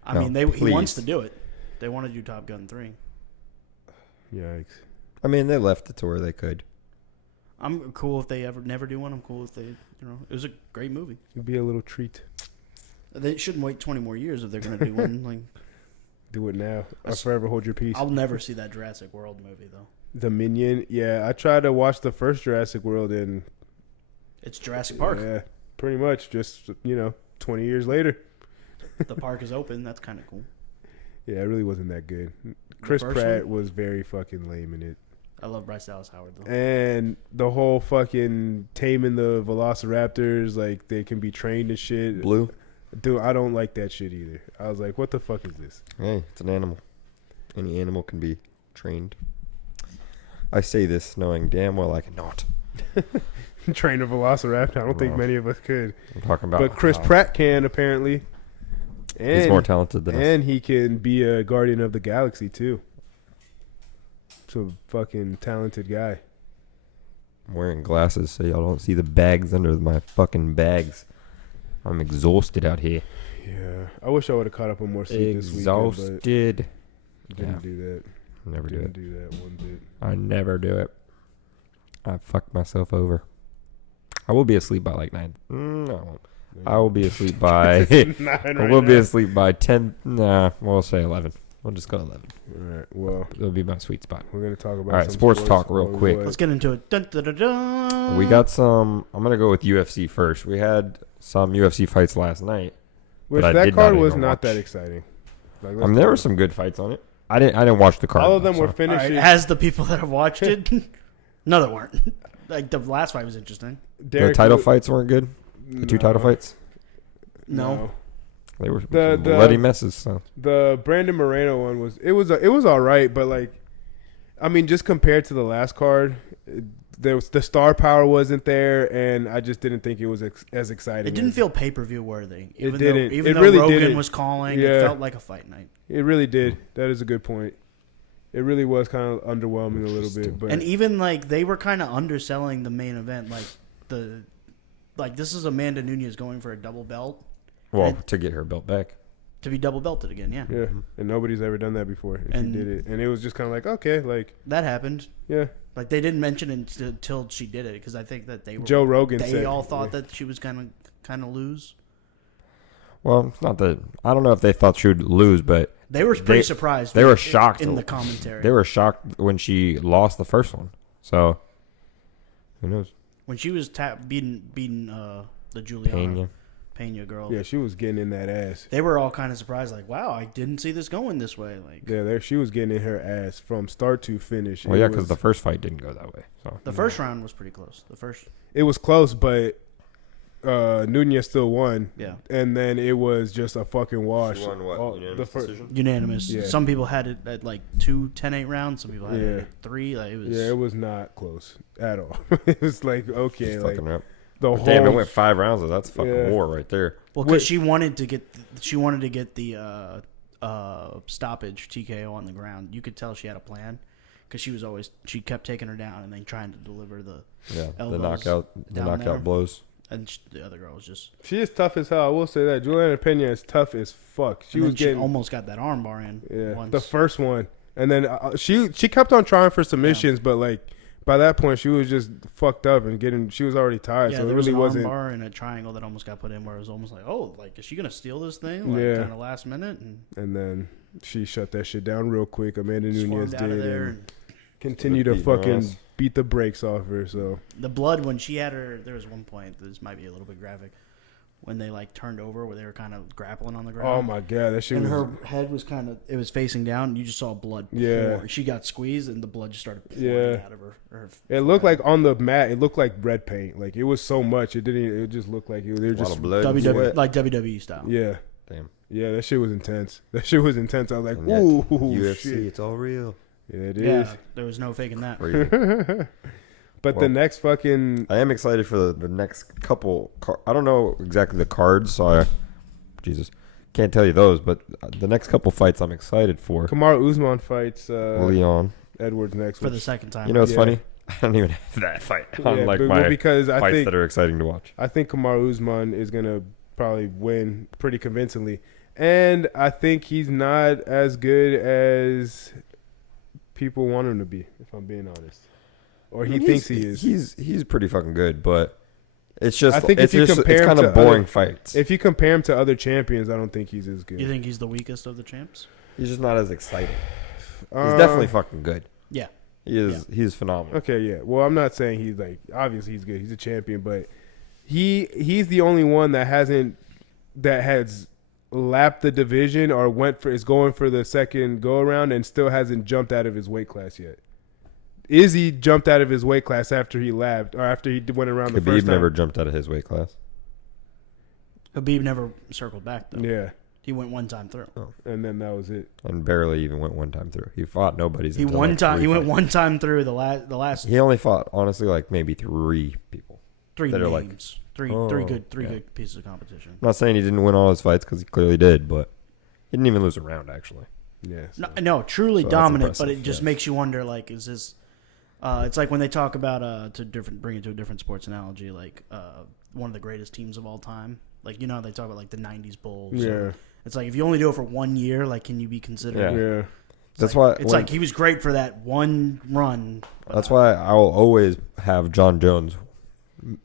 I No, mean, he wants please. to do it. They want to do Top Gun 3. Yikes. I mean, they left it to where they could. I'm cool if they ever never do one. I'm cool if they, it was a great movie. It'd be a little treat. They shouldn't wait 20 more years if they're going to do one. Like, Do it now. Or That's- forever hold your peace. I'll never see that Jurassic World movie though. Dominion. Yeah, I tried to watch the first Jurassic World and It's Jurassic Park. yeah, pretty much just 20 years later. The park is open. That's kind of cool. Yeah, it really wasn't that good. Chris first Pratt was very fucking lame in it. I love Bryce Dallas Howard though. And the whole fucking taming the velociraptors, like they can be trained and shit. Blue. Dude, I don't like that shit either. I was like, what the fuck is this? Hey, it's an animal. Any animal can be trained. I say this knowing damn well I cannot. Train a velociraptor. I don't think No. many of us could. I'm talking about. But Chris how Pratt can, apparently. And, He's more talented than us. and he can be a Guardian of the Galaxy, too. So fucking talented guy. I'm wearing glasses so y'all don't see the bags under my fucking bags. I'm exhausted out here. Yeah. I wish I would have caught up on more sleep this weekend, Exhausted. but didn't Yeah. do that. Never do Didn't it. do that one bit. I never do it. I fucked myself over. I will be asleep by like 9. No, I won't. I will be asleep by. I will be asleep by 10. Nah, we'll say 11. We'll just go 11. All right. Well, It'll be my sweet spot. we're gonna talk about. All right, some sports talk real or quick. what? Let's get into it. Dun, dun, dun, dun. We got some. I'm gonna go with UFC first. We had some UFC fights last night. Which but I that did card not was even not watch. that exciting. Like, There were some good fights on it. I didn't watch the card. All of them were All finishing. right, as the people that have watched it, no, they weren't. Like the last fight was interesting. The title fights weren't good. The 2 title fights. No. They were The bloody messes. So The Brandon Moreno one was all right, but like, I mean, just compared to the last card, the star power wasn't there, and I just didn't think it was as exciting. It didn't feel pay-per-view worthy. It didn't. Even It though really Rogan didn't. was calling, Yeah. it felt like a fight night. It really did. That is a good point. It really was kind of underwhelming a little bit, but And even like they were kind of underselling the main event. Like this is Amanda Nunes going for a double belt. well, to get her belt back. To be double belted again, yeah. yeah, and nobody's ever done that before. And And- she did it, and it was just kind of like, okay, like, That happened. yeah. Like they didn't mention it until she did it because I think that they were. Joe Rogan They said all thought that she was kind of lose. Well, it's not that. I don't know if they thought she would lose, but They were pretty surprised. they were shocked in the commentary. they were shocked when she lost the first one. So who knows? when she was beating the Juliana Pena girl. Yeah, she was getting in that ass. They were all kind of surprised, like, "Wow, I didn't see this going this way." Like Yeah, she was getting in her ass from start to finish. Well, It yeah, was- because the first fight didn't go that way. So the first round was pretty close. it was close, but Nunez still won. Yeah. And then it was just a fucking wash. She won what? Unanimous decision? Unanimous. Yeah. Some people had it at like 2 10-8 rounds. Some people had it Yeah. at 3. Like It was not close at all. It was like, okay, She's like fucking her up. the But whole damn, it went 5 rounds. That's fucking Yeah. war right there. well, because she wanted to get the stoppage TKO on the ground. You could tell she had a plan because she kept taking her down and then trying to deliver the Yeah, the elbows knockout down there. blows. And the other girl was just. She is tough as hell. I will say that Juliana Pena is tough as fuck. She and was then she getting almost got that arm bar in. Once. the first one, and then she kept on trying for submissions, but like by that point she was just fucked up and she was already tired. Yeah, so it there was really an wasn't. arm bar and a triangle that almost got put in where it was almost like, oh, like is she gonna steal this thing? Like Yeah. kind of last minute and And then she shut that shit down real quick. Amanda Nunes swarmed out of did, there. and And continued to Beating her fucking ass. beat the brakes off her. So the blood when she had her, there was one point. This might be a little bit graphic. When they like turned over, where they were kind of grappling on the ground. oh my god, that shit And was. her head was it was facing down, and you just saw blood. Yeah. Pour. She got squeezed, and the blood just started pouring Yeah. out of her. It looked like on the mat. It looked like red paint. Like it was so much. It didn't. It just looked like they were A lot just. of blood. and sweat. like WWE style. Yeah. Damn. Yeah, that shit was intense. That shit was intense. I was like, And yet, ooh, UFC, shit. it's all real. Yeah, it Yeah, is. there was no faking that. Crazy. But Well, the next fucking I am excited for the next couple. I don't know exactly the cards, so can't tell you those. But the next couple fights, I'm excited for. Kamaru Usman fights Leon. Edwards next. For the which- second time. You know, it's Yeah. funny. I don't even have that fight on yeah, like but- my because I fights think that are exciting to watch. I think Kamaru Usman is gonna probably win pretty convincingly, and I think he's not as good as people want him to be. If I'm being honest, or he thinks he is. He's pretty fucking good, but it's just I think if you compare it's him kind to of boring other- fights. If you compare him to other champions, I don't think he's as good. You think he's the weakest of the champs? He's just not as exciting. He's Uh, definitely fucking good. Yeah. He is. He's phenomenal. Okay, yeah. Well, I'm not saying he's like obviously he's good. He's a champion, but he's the only one that has lapped the division or is going for the second go around and still hasn't jumped out of his weight class yet. Izzy jumped out of his weight class after he lapped or after he went around the Khabib first time. never jumped out of his weight class. Habib never circled back though. Yeah, He went one time through. and then that was it. And barely even went one time through. He fought nobody's. He until, one like, time. three He went fights. one time through the last He only fought honestly like maybe 3 people. 3 that are like- names. Three Oh, good yeah. good pieces of competition. I'm not saying he didn't win all his fights because he clearly did, but he didn't even lose a round actually. Yeah. so- No, truly So that's dominant, but it impressive, just yes. makes you wonder. Like, is this? It's like when they talk about bring it to a different sports analogy, like one of the greatest teams of all time. Like how they talk about like the '90s Bulls. Yeah. It's like if you only do it for 1 year, like can you be considered? Yeah. Yeah. That's like, why it's like he was great for that one run. That's why I will always have Jon Jones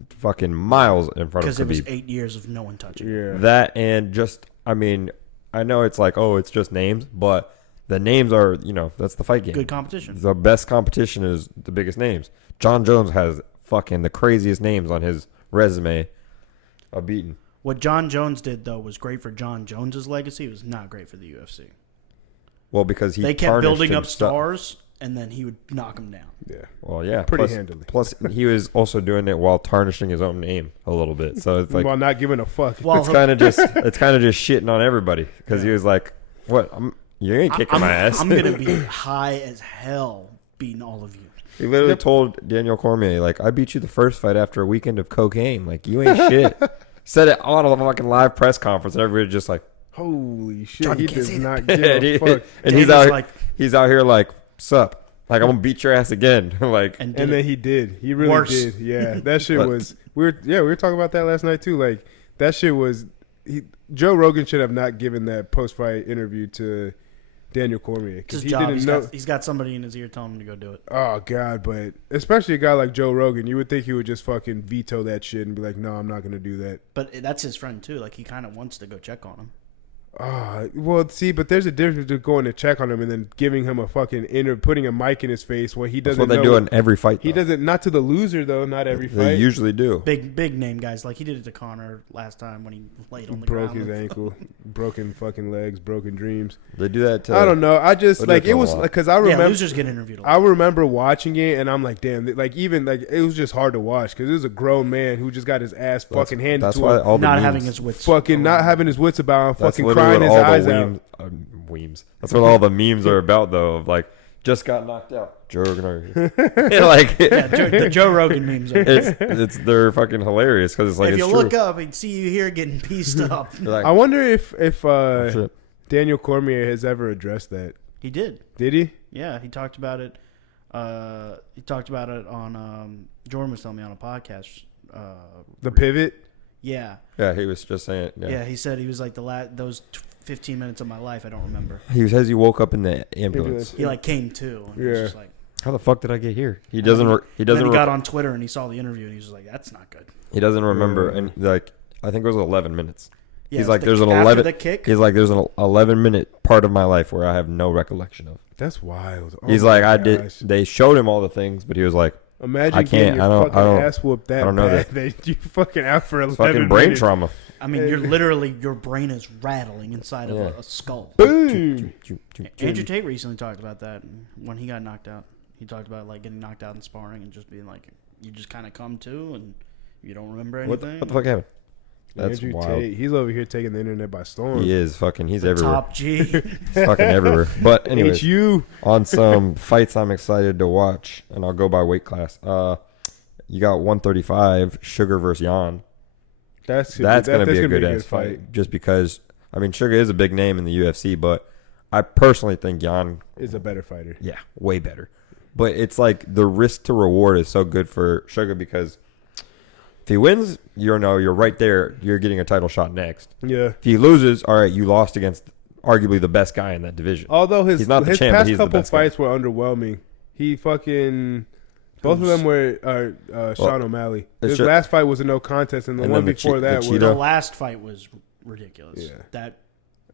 fucking miles in front of because it was Khabib. 8 years of no one touching. Yeah. That and just, I mean, I know it's like, oh, it's just names, but the names are, that's the fight game. Good competition. The best competition is the biggest names. Jon Jones has fucking the craziest names on his resume of beating. What Jon Jones did though was great for Jon Jones's legacy. It was not great for the UFC. Well, because he They kept tarnished building up himself. stars, and then he would knock them down. Yeah. Well, yeah, Pretty handily. Plus, he was also doing it while tarnishing his own name a little bit. So it's like While not giving a fuck. Well, it's kind of just shitting on everybody because he was like, "What? You ain't kicking my ass." I'm gonna be high as hell beating all of you. He literally told Daniel Cormier, like, "I beat you the first fight after a weekend of cocaine. Like, you ain't shit." Said it on a fucking live press conference, and everybody just like, holy shit, Johnny he can't does say not that. give a fuck. And he's out here like, "Sup? Like, I'm gonna beat your ass again." Like, And And then he did. He really Worse. did. Yeah, that shit But- was. We were talking about that last night too. Like that shit was. Joe Rogan should have not given that post fight interview to Daniel Cormier it's his because he job. didn't know. He's got somebody in his ear telling him to go do it. Oh God, but especially a guy like Joe Rogan, you would think he would just fucking veto that shit and be like, "No, I'm not gonna do that." But that's his friend too. Like he kind of wants to go check on him. Well, see, but there's a difference between going to check on him and then giving him a fucking putting a mic in his face when he that's doesn't. what they do in every fight. He though. doesn't. Not to the loser though. Not every They fight. usually do. Big name guys. Like he did it to Connor last time when he laid on the Broke ground. his ankle, broken fucking legs, broken dreams. They do that. I don't know. I just They do like it it a was lot. because I Yeah, remember. losers get interviewed a lot. I remember watching it and I'm like, damn, like even like it was just hard to watch because it was a grown man who just got his ass fucking handed That's to why him, all the not memes, having his wits. fucking not around. having his wits about him, that's fucking literally crying what his all eyes the out. weems. That's what all the memes are about, though. Of like, just got knocked out. Joe Rogan. Like, Yeah, the Joe Rogan memes are. they're fucking hilarious because it's like if it's you true. look up and see you here getting pieced up. They're like, I wonder if oh, shit. Daniel Cormier has ever addressed that. He did. Did he? Yeah, he talked about it. He talked about it on. Jordan was telling me on a podcast. The pivot. Yeah, Yeah, he was just saying. yeah. He said he was like those 15 minutes of my life. I don't remember. He says he woke up in the ambulance. He like came to. And he Yeah. was just like, How the fuck did I get here? He doesn't. He and then doesn't. he got on Twitter and he saw the interview and he was just like, "That's not good." He doesn't remember, Yeah. and like I think it was 11 minutes. Yeah, He's it's like, the- there's an after 11. the kick. He's like, there's an 11-minute part of my life where I have no recollection of. That's wild. Oh He's my like, I did. gosh. They showed him all the things, but he was like, Imagine I getting can't- your I don't- fucking I don't- ass whooped that I don't know bad that you fucking out for 11 fucking brain minutes. trauma. I mean, you're literally your brain is rattling inside of Yeah. a skull. Boom. Andrew Tate recently talked about that when he got knocked out. He talked about like getting knocked out in sparring and just being like, you just kind of come to and you don't remember What anything. the fuck happened? That's Andrew wild. Tate, he's over here taking the internet by storm. He is fucking. He's The everywhere. top G. He's fucking everywhere. But anyways, HU. on some fights I'm excited to watch, and I'll go by weight class. You got 135 Sugar versus Jan. That's Gonna be a good ass fight. Just because I mean Sugar is a big name in the UFC, but I personally think Jan Is a better fighter. yeah, way better. But it's like the risk to reward is so good for Sugar because if he wins, you're right there. You're getting a title shot next. Yeah. If he loses, all right, you lost against arguably the best guy in that division. Although He's not the his champ, but past he's the couple best guy. fights were underwhelming. He fucking both of them were Sean O'Malley. it's His ju- last fight was a no contest, and the And one then the before che- that the was The Cheetah. last fight was ridiculous. Yeah. That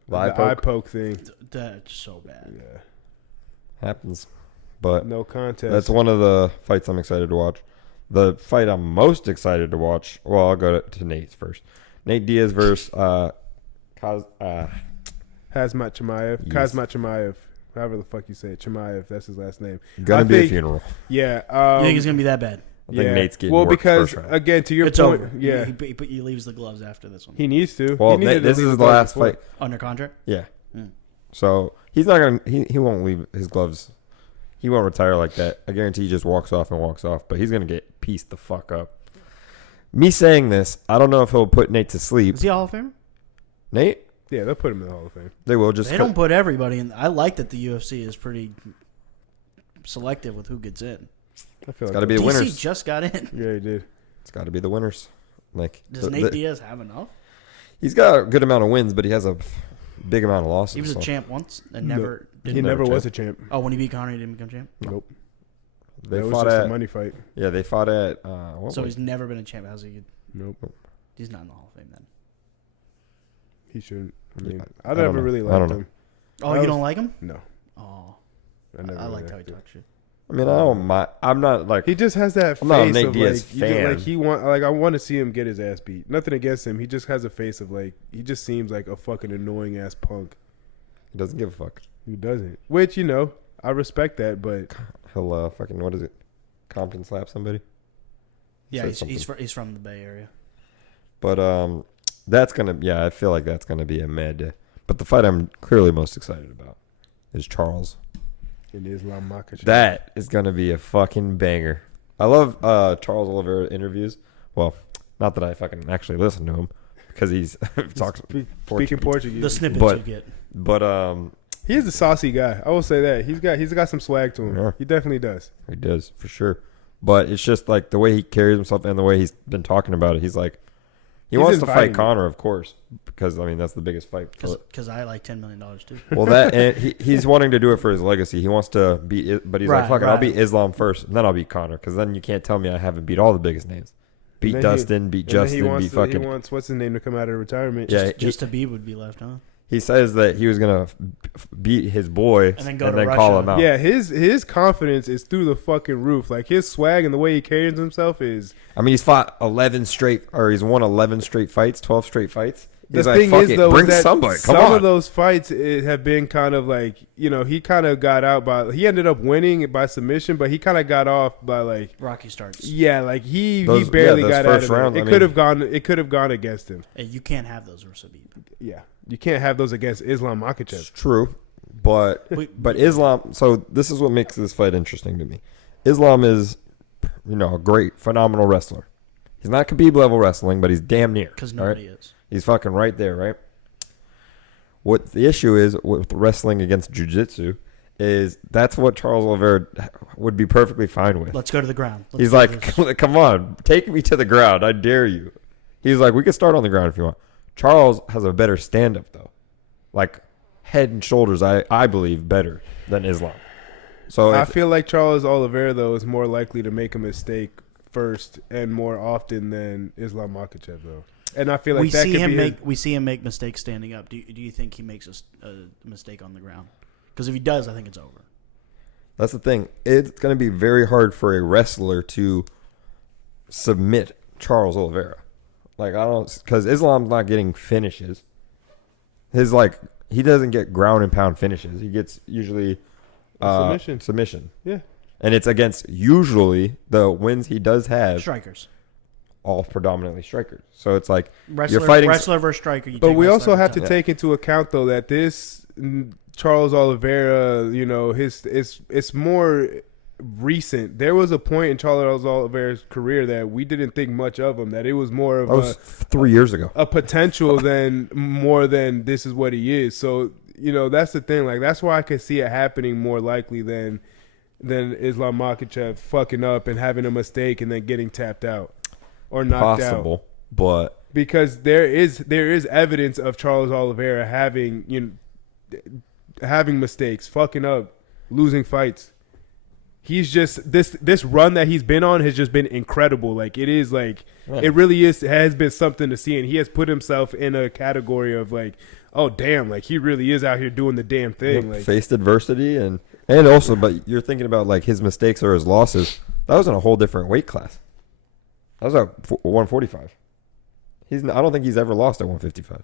The eye the eye poke poke thing. that's so bad. Yeah. happens. But No contest. that's one of the fights I'm excited to watch. The fight I'm most excited to watch, well, I'll go to Nate's first. Nate Diaz versus Hazmat Chimaev. Yes. Kazmat Chimaev. However the fuck you say it. Chimaev. That's his last name. gonna I be a think- funeral. Yeah. You think it's gonna be that bad? I think yeah. Nate's getting well worked It's first round. to your point. over. Yeah. He leaves the gloves after this one. He needs to. Well, He needed to this leave is the gloves last before. fight. Under contract. Yeah. Hmm. So he's not gonna. He won't leave his gloves. He won't retire like that. I guarantee he just walks off and walks off. But he's gonna get pieced the fuck up. Me saying this, I don't know if he'll put Nate to sleep. Is he a Hall of Famer? Nate, Yeah, they'll put him in the Hall of Fame. they will just. They don't put everybody in. I like that the UFC is pretty selective with who gets in. I feel gotta like be the DC winners. just got in. Yeah, he did. It's got to be the winners. Like Does Nate Diaz have enough? he's got a good amount of wins, but he has a big amount of losses. He was a so. champ once and No. never. He Didn't, never never was a champ. oh, when he beat Conor, he didn't become champ. Nope. They that was fought just at a money fight. yeah. They fought at what So was he's never been a champ. How's he? Nope. He's not in the Hall of Fame then. He shouldn't. I Yeah, mean, I I don't never know. really I liked don't know. him. Oh, I you was- don't like him? No. Oh, never I really liked how he liked him. talked shit. I mean, I don't mind. I'm not like He just has that I'm not a face Nate of Diaz like, you just, like fan. he want like I want to see him get his ass beat. Nothing against him. He just has a face of like he just seems like a fucking annoying ass punk. he doesn't give a fuck. Who doesn't? Which, I respect that, but He'll fucking, what is it? Compton slap somebody. Yeah, Said he's something. from the Bay Area. But that's gonna, I feel like that's gonna be a mad day. But the fight I'm clearly most excited about is Charles. in Islam Makhachev. That is gonna be a fucking banger. I love Charles Oliveira interviews. Well, not that I fucking actually listen to him because he's talks Speaking Portuguese. The snippets But- you get. But He's a saucy guy. I will say that. He's got some swag to him. Yeah. He definitely does. he does for sure. But it's just like the way he carries himself and the way he's been talking about it. He's like, he He's wants to inviting fight Conor, of course, because I mean that's the biggest fight. Because I like $10 million too. Well, that and he's wanting to do it for his legacy. He wants to beat it, but he's like, Right, "Fuck it, I'll right. beat Islam first, and then I'll beat Conor." Because then you can't tell me I haven't beat all the biggest names. Beat And then Dustin, beat And then Justin, beat he fucking. wants what's his name to come out of retirement. Yeah, Just Habib would be left, huh? he says that he was gonna beat his boy and then then, go to call Russia. him out. Yeah, his confidence is through the fucking roof. Like his swag and the way he carries himself is. I mean, he's fought 11 straight, or he's won 11 straight fights, 12 straight fights. He's The like, thing fuck is, it, though, bring is that somebody. Come some on. of those fights have been kind of like, he kind of got out by. He ended up winning by submission, but he kind of got off by like. Rocky starts. Yeah, like he Those- barely those got out first of rounds, it. I It mean- could have gone. It could have gone against him. Hey, you can't have those versus Habib. Yeah, you can't have those against Islam It's Makhachev. true, but Wait, but Islam. So this is what makes this fight interesting to me. Islam is, a great, phenomenal wrestler. He's not Khabib level wrestling, but he's damn near. Because all right? nobody is. He's fucking right there, right? What the issue is with wrestling against jiu-jitsu is that's what Charles Oliveira would be perfectly fine with. Let's go to the ground. Let's He's do like, this. come on, take me to the ground. I dare you. He's like, we can start on the ground if you want. Charles has a better stand-up, though. Like, head and shoulders, I believe, better than Islam. So I if, feel like Charles Oliveira though is more likely to make a mistake first and more often than Islam Makhachev though. And I feel like that could be we see him make mistakes standing up. Do you think he makes a mistake on the ground? Because if he does, I think it's over. that's the thing. It's going to be very hard for a wrestler to submit Charles Oliveira. Like, I don't, because Islam's not getting finishes. He doesn't get ground and pound finishes. He gets usually submission. Yeah. And it's against usually the wins he does have, Strikers. all predominantly strikers. So it's like Wrestler, you're fighting. wrestler versus striker. You But take we wrestler also every have to time. take into account though that this Charles Oliveira, it's more recent. There was a point in Charles Oliveira's career that we didn't think much of him. That it was more of That was 3 years ago. a potential than more than this is what he is. So that's the thing. Like that's why I could see it happening more likely than Islam Makhachev fucking up and having a mistake and then getting tapped out or knocked out. Possible, but Because there is evidence of Charles Oliveira having having mistakes, fucking up, losing fights. He's just this run that he's been on has just been incredible. Like it is like it really has been something to see, and he has put himself in a category of like, oh damn, like he really is out here doing the damn thing. Like faced adversity and also, but you're thinking about like his mistakes or his losses. That was in a whole different weight class. That was at 145. I don't think he's ever lost at 155.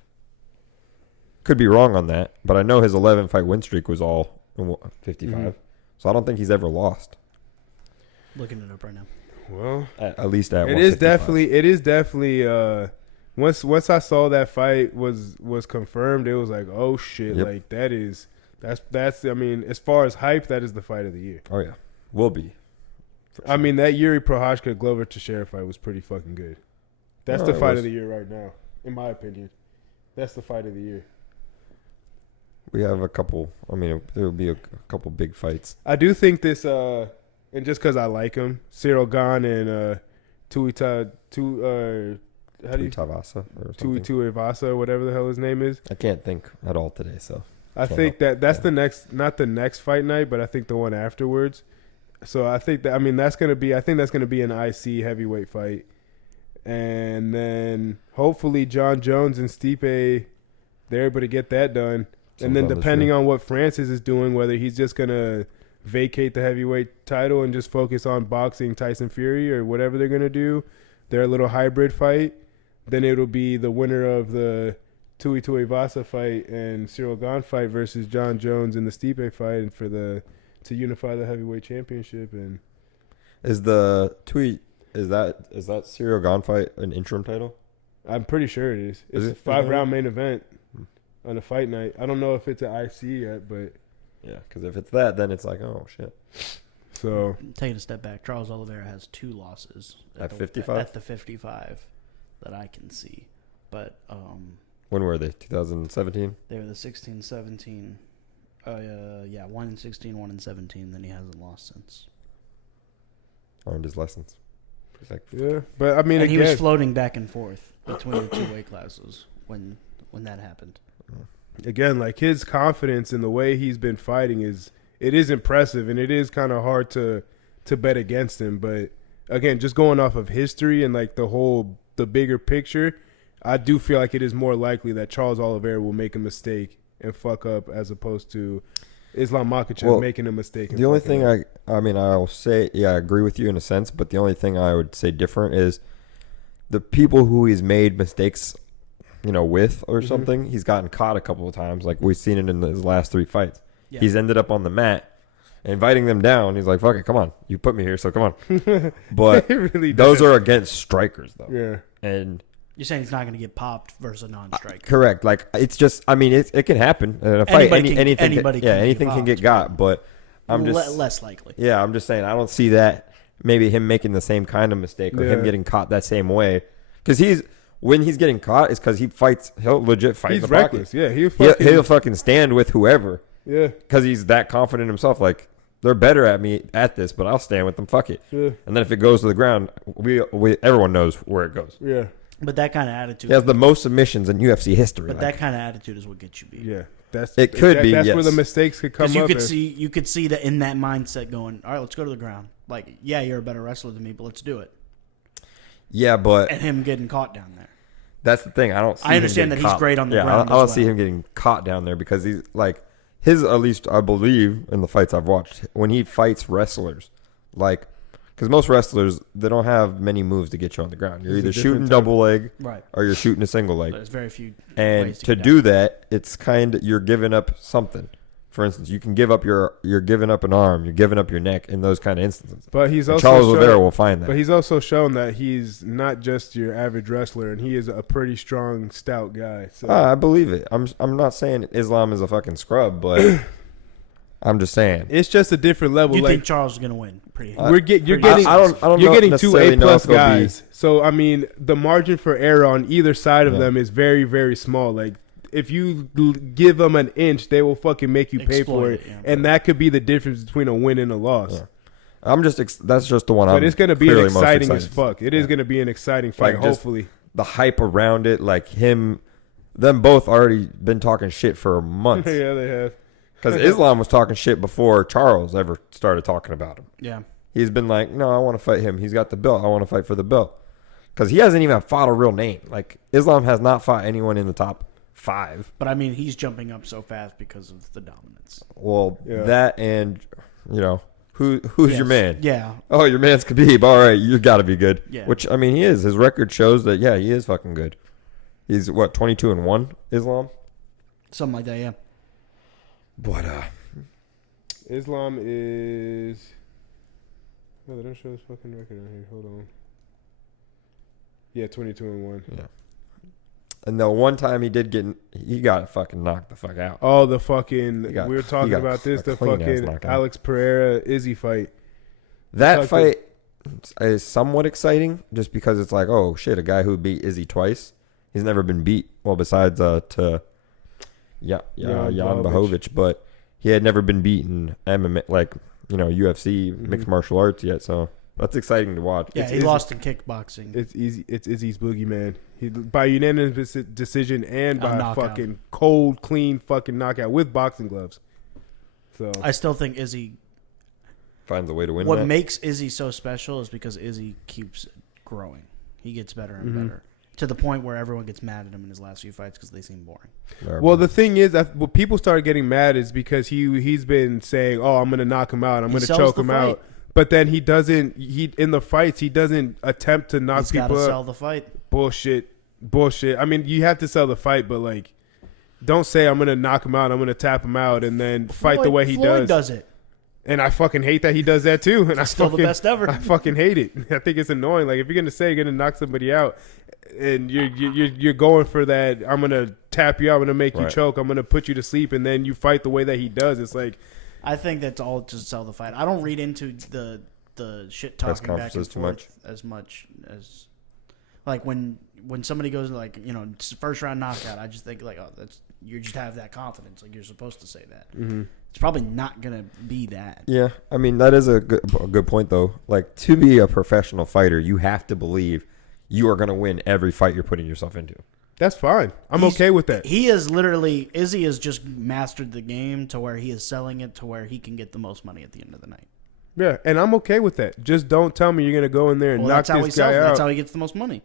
Could be wrong on that, but I know his 11 fight win streak was all in 55. Mm-hmm. So I don't think he's ever lost. Looking it up right now. well, At least at it 155. is definitely. Once I saw that fight was confirmed, it was like, oh shit, Yep. like that's. I mean, as far as hype, that is the fight of the year. Oh yeah, will be. I mean, that Yuri Prochazka Glover Teixeira fight was pretty fucking good. That's No, the it fight was. of the year right now, in my opinion. That's the fight of the year. We have a couple. I mean, there will be a couple big fights. I do think this, and just because I like him, Cyril Gane and Tuivasa Tuivasa or something. Ivasa or whatever the hell his name is. I can't think at all today. So I So think no. that's Yeah. the next, not the next fight night, but I think the one afterwards. So I think that that's gonna be an IC heavyweight fight, and then hopefully Jon Jones and Stipe, they're able to get that done. And then Sometime this depending year. on what Francis is doing, whether he's just gonna vacate the heavyweight title and just focus on boxing Tyson Fury or whatever they're gonna do, their little hybrid fight, then it'll be the winner of the Tui Tuivasa fight and Cyril Gane fight versus Jon Jones in the Stipe fight, and to unify the heavyweight championship. And Is the tweet is that Cyril Gane fight an interim title? I'm pretty sure it is. It's Is a it? 5-round main event on a fight night. I don't know if it's an IC yet, but Yeah, because if it's that, then it's like, oh shit. so Taking a step back, Charles Oliveira has 2 losses At 55? At the 55 that I can see, but When were they? 2017. they were the 16, 17. 1 in 16, 1 in 17. Then he hasn't lost since. Learned his lessons. He's like, yeah. But I mean, And he was again, floating back and forth between the 2 weight classes when that happened. like his confidence in the way he's been fighting is impressive, and it is kind of hard to bet against him. But again, just going off of history and like the bigger picture, I do feel like it is more likely that Charles Oliveira will make a mistake and fuck up as opposed to Islam Makhachev making a mistake. the only thing I'll say, yeah, I agree with you in a sense, but the only thing I would say different is the people who he's made mistakes, with or something. He's gotten caught a couple of times. Like we've seen it in his last 3 fights. Yeah. He's ended up on the mat, inviting them down. He's like, fuck it, come on. You put me here, so come on. But It really those does. are against strikers, though. Yeah. And You're saying he's not going to get popped versus a non-striker. correct. Like, it's just, it can happen. In a fight, Anybody can anything can get got. But I'm just, less likely. yeah, I'm just saying, I don't see that maybe him making the same kind of mistake or him getting caught that same way. Because when he's getting caught, it's because he'll legit fight in He's the reckless. pocket. Yeah, He'll fucking stand with whoever. Yeah. Because he's that confident himself. Like, they're better at me at this, but I'll stand with them. Fuck it. Yeah. And then if it goes to the ground, everyone knows where it goes. Yeah. But that kind of attitude. He has the most submissions in UFC history. But like, that kind of attitude is what gets you beat. Yeah. That's It could be, That's yes. where the mistakes could come Because up. you could see that in that mindset going, all right, let's go to the ground. Like, yeah, you're a better wrestler than me, but let's do it. yeah, but And him getting caught down there. that's the thing. I don't. See I understand him that getting he's great on the yeah, ground I don't as see well. him getting caught down there because he's like at least I believe in the fights I've watched when he fights wrestlers, like because most wrestlers they don't have many moves to get you on the ground. You're It's a either different shooting type. double leg Right. or you're shooting a single leg. There's very few And ways to get do down. that, it's you're giving up something. For instance, you can give up you're giving up an arm, you're giving up your neck in those kind of instances. But he's And also Charles shown- Oliveira will find that. But he's also shown that he's not just your average wrestler, and he is a pretty strong, stout guy. So I believe it. I'm not saying Islam is a fucking scrub, but I'm just saying. it's just a different level. You like think Charles is going to win? you're getting, I don't you're know getting 2 necessarily know A+ if they'll be- guys. So I mean, the margin for error on either side of Yeah. them is very, very small. Like if you give them an inch, they will fucking make you pay Exploit for it, it, yeah. and that could be the difference between a win and a loss. Yeah. I'm just that's just the one. But I'm it's going to be an clearly most exciting as excited. fuck. It is going to be an exciting fight. Like, just- hopefully, The hype around it, like them both already been talking shit for months. yeah, they have. Because Islam was talking shit before Charles ever started talking about him. Yeah. He's been like, no, I want to fight him. He's got the belt. I want to fight for the belt. Because he hasn't even fought a real name. Like Islam has not fought anyone in the top 5. But I mean, he's jumping up so fast because of the dominance. Well, Yeah. that and who's Yes. your man? Yeah. Oh, your man's Khabib. All right, you got to be good. Yeah. Which I mean, he is. His record shows that. Yeah, he is fucking good. He's what 22-1 Islam. Something like that, yeah. But Islam is. Oh, they don't show his fucking record on here. Hold on. Yeah, 22-1. yeah. And the one time he got fucking knocked the fuck out. Oh, the fucking. He got- We were he talking got about this. a The clean-ass fucking knockout. Alex Pereira Izzy fight. That Fuck fight is somewhat exciting just because it's like, oh shit, a guy who beat Izzy twice. He's never been beat. Well, besides to Jan Blachowicz, but he had never been beaten MMA like UFC mixed martial arts yet. So that's exciting to watch. Yeah, It's he Izzy. lost in kickboxing. It's easy. It's Izzy's boogeyman. He by unanimous decision and A by knockout. fucking cold, clean fucking knockout with boxing gloves. So I still think Izzy. Finds a way to win. What that. makes Izzy so special is because Izzy keeps growing. He gets better and better to the point where everyone gets mad at him in his last few fights because they seem boring. well, the thing is, what people started getting mad is because he's been saying, "Oh, I'm gonna knock him out. I'm gonna sells choke the him fight. out." But then he doesn't. He in the fights he doesn't attempt to knock He's got people to out. sell the fight. Bullshit. bullshit. I mean, you have to sell the fight, but like, don't say I'm gonna knock him out, I'm gonna tap him out, and then fight the way he Floyd does. does it. And I fucking hate that he does that too. And He's still the best ever. I fucking hate it. I think it's annoying. Like if you're gonna say you're gonna knock somebody out, and you're going for that, I'm gonna tap you out, I'm gonna make you choke, I'm gonna put you to sleep, and then you fight the way that he does. It's like, I think that's all to sell the fight. I don't read into the shit talking back and forth as much as like when somebody goes like, you know, first round knockout. I just think like, oh, that's you just have that confidence, like you're supposed to say that. Mm-hmm. It's probably not gonna be that. Yeah, I mean that is a good point though. Like to be a professional fighter, you have to believe you are gonna win every fight you're putting yourself into. That's fine. I'm okay with that. He is literally Izzy has just mastered the game to where he is selling it to where he can get the most money at the end of the night. Yeah, and I'm okay with that. Just don't tell me you're gonna go in there and knock this guy out. That's how he gets the most money.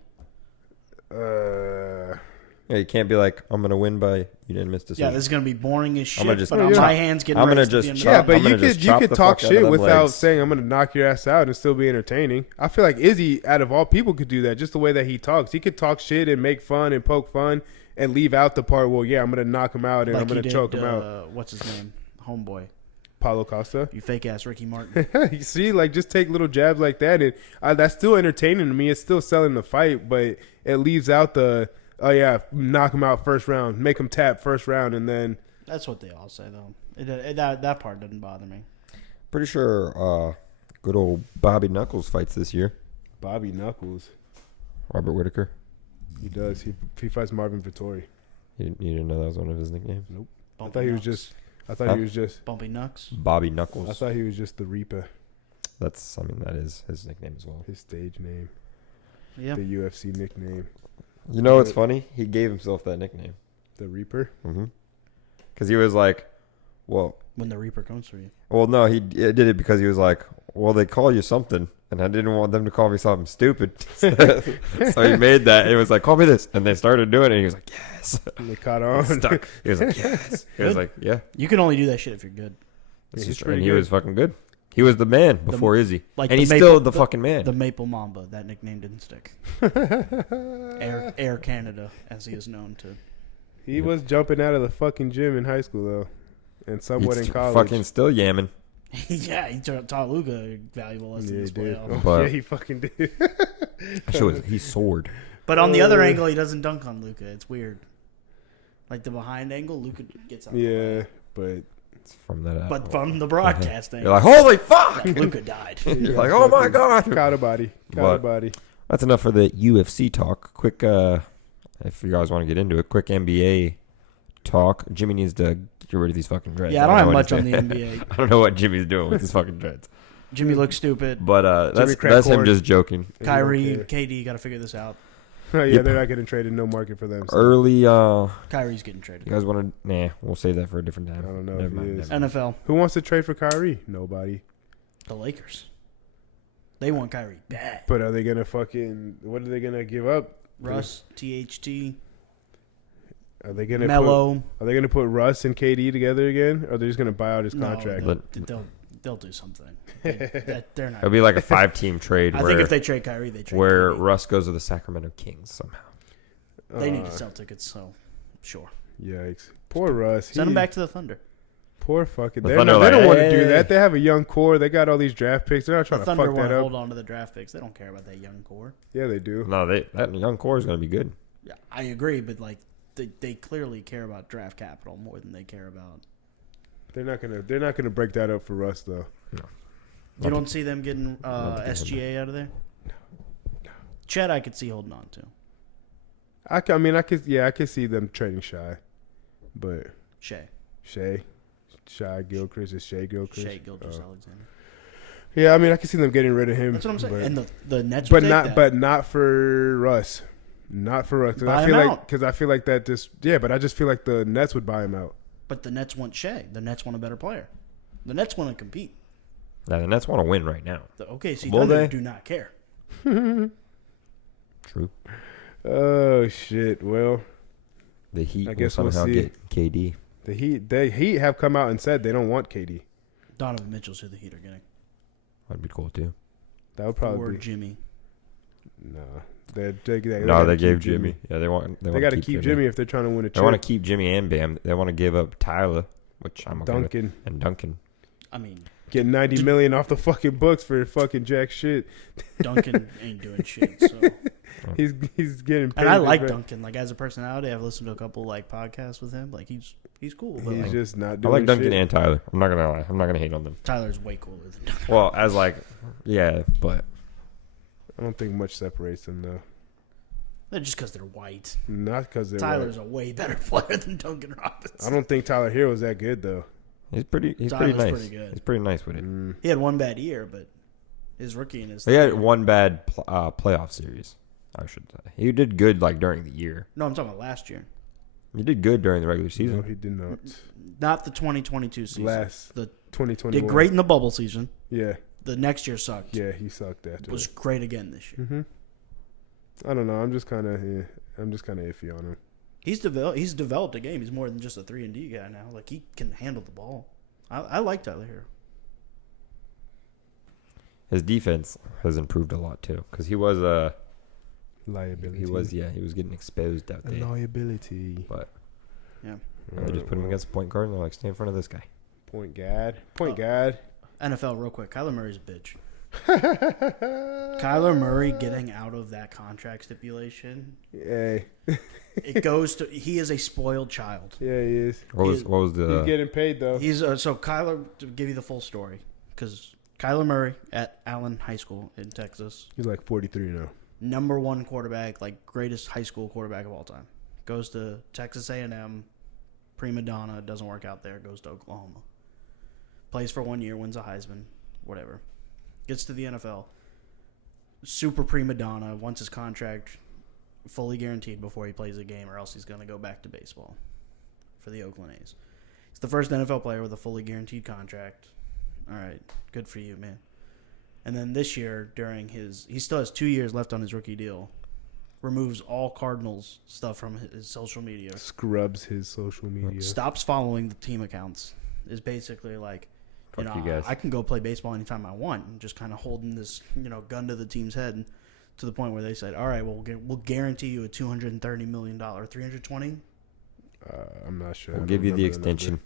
Yeah, you can't be like, I'm gonna win by unanimous decision. Yeah, this is gonna be boring as shit. I'm gonna just, but my hands getting. I'm gonna raised just. at the Chop, yeah, but you could talk shit without legs. saying I'm gonna knock your ass out and still be entertaining. I feel like Izzy, out of all people, could do that. Just the way that he talks, he could talk shit and make fun and poke fun and leave out the part. Well, yeah, I'm gonna knock him out and like I'm gonna choke him out. What's his name? Homeboy. Paulo Costa. You fake ass Ricky Martin. You see, like just take little jabs like that, and that's still entertaining to me. It's still selling the fight, but it leaves out the. Oh yeah, knock him out first round, make him tap first round, and then that's what they all say though. That part doesn't bother me. Pretty sure good old Bobby Knuckles fights this year. Bobby Knuckles, Robert Whitaker. He does. He fights Marvin Vittori. You didn't know that was one of his nicknames? Nope. Bumpy I thought he was just Bumpy Knucks. Bobby Knuckles. I thought he was just the Reaper. That is his nickname as well. His stage name. Yeah. The UFC nickname. You know what's funny? He gave himself that nickname. The Reaper? Mm-hmm. Because he was like, well... When the Reaper comes for you. Well, no, he did it because he was like, well, they call you something, and I didn't want them to call me something stupid. So he made that. It was like, call me this. And they started doing it, and he was like, yes. And they caught on. Stuck. He was like, yes. He was like, yeah. You can only do that shit if you're good. And he was fucking good. He was the man before Izzy. Like and he's still the fucking man. The Maple Mamba. That nickname didn't stick. Air Canada, as he is known to. He was jumping out of the fucking gym in high school, though. And somewhat in college. Fucking still yamming. Yeah, he taught Luka valuable lessons. Yeah, he fucking did. He soared. But on the other angle, he doesn't dunk on Luka. It's weird. Like the behind angle, Luka gets out. Yeah, but... From that, but from the broadcasting, you're like, holy fuck! Like, Luka died. You're like, oh my god! Caught a body. That's enough for the UFC talk. Quick, if you guys want to get into it, quick NBA talk. Jimmy needs to get rid of these fucking dreads. Yeah, I don't have much on the NBA. I don't know what Jimmy's doing with his fucking dreads. Jimmy looks stupid. But that's him just joking. Kyrie, KD, got to figure this out. Yeah, they're not getting traded. No market for them. So. Early, Kyrie's getting traded. You guys want to? Nah, we'll save that for a different time. I don't know. Never mind. NFL. Who wants to trade for Kyrie? Nobody. The Lakers. They want Kyrie bad. But are they gonna fucking? What are they gonna give up? Russ, THT. Are they gonna Melo? Are they gonna put Russ and KD together again? Or are they just gonna buy out his contract? They'll do something. They're not. It'll be like a 5-team trade. I think if they trade Kyrie, they trade where KD. Russ goes to the Sacramento Kings somehow. They need to sell tickets, so sure. Yikes! Poor Russ. Send him back to the Thunder. Poor fucking. The They Thunder don't want to hey. do that. They have a young core. They got all these draft picks. They're not trying The to Thunder fuck want that to up. hold on to the draft picks. They don't care about that young core. Yeah, they do. No, that young core is going to be good. Yeah, I agree, but like they clearly care about draft capital more than they care about. They're not gonna break that up for Russ though. No. You don't see them getting SGA out of there? No. Chet, I could see holding on to. I could see them trading Shy, but Shea Gilchrist is Shea Gilchrist. Shea Gilchrist-Alexander. Yeah, I mean, I can see them getting rid of him. That's what I'm saying. But, And the Nets, not for Russ. Not for Russ. Buy him out. Because I feel like that just but I just feel like the Nets would buy him out. But the Nets want Shea. The Nets want a better player. The Nets want to compete. Yeah, the Nets want to win right now. The OKC Will Thunder they? do not care. True. Oh shit! Well, The Heat I will guess we'll somehow see. get KD. the Heat have come out and said they don't want KD. Donovan Mitchell's who the Heat are getting. That'd be cool too. That would Or probably be Jimmy. no. They gave Jimmy. Yeah, they got to keep Jimmy if they're trying to win a chip. They want to keep Jimmy and Bam. They want to give up Tyler, which I'm okay Duncan with, and Duncan. I mean, get $90 million off the fucking books for fucking jack shit. Duncan ain't doing shit. So he's getting paid. And I like Duncan. Like as a personality, I've listened to a couple like podcasts with him. Like he's cool. But He's like, just not doing I like Duncan shit. and Tyler. I'm not gonna lie. I'm not gonna hate on them. Tyler's way cooler than Duncan. Well, as like, yeah, but I don't think much separates them though. They're just because they're white. Not because they're Tyler's white. a way better player than Duncan Robinson. I don't think Tyler Hero's that good though. he's pretty Tyler's nice. pretty good. He's pretty nice with it. He had one bad year, but his rookie and his. He had one bad playoff series, I should say. He did good like during the year. No, I'm talking about last year. He did good during the regular season. No, he did not. Not the 2022 season. The 2021. Did great in the bubble season. Yeah. The next year sucked. Yeah, he sucked after. Was great again this year. Mm-hmm. I don't know. I'm just kind of iffy on him. He's developed a game. He's more than just a 3-and-D guy now. Like he can handle the ball. I like Tyler Hero. His defense has improved a lot too, because he was a liability. He was getting exposed out there. Liability. But yeah, they just put him against the point guard and they're like, stay in front of this guy. Point guard. NFL real quick. Kyler Murray's a bitch. Kyler Murray getting out of that contract stipulation. Hey. It goes to he is a spoiled child. Yeah, he is. What was the? He's getting paid though. He's so Kyler, to give you the full story, because Kyler Murray at Allen High School in Texas. He's like 43 now. Number one quarterback, like greatest high school quarterback of all time. Goes to Texas A&M, prima donna, doesn't work out there. Goes to Oklahoma. Plays for 1 year, wins a Heisman, whatever. Gets to the NFL. Super prima donna, wants his contract fully guaranteed before he plays a game, or else he's going to go back to baseball for the Oakland A's. He's the first NFL player with a fully guaranteed contract. All right, good for you, man. And then this year, he still has 2 years left on his rookie deal. Removes all Cardinals stuff from his social media. Scrubs his social media. Stops following the team accounts. Is basically like, you guys. I can go play baseball anytime I want. And just kind of holding this, gun to the team's head, to the point where they said, "All right, we'll guarantee you a $230 million, $320." I'm not sure. We'll give you the extension.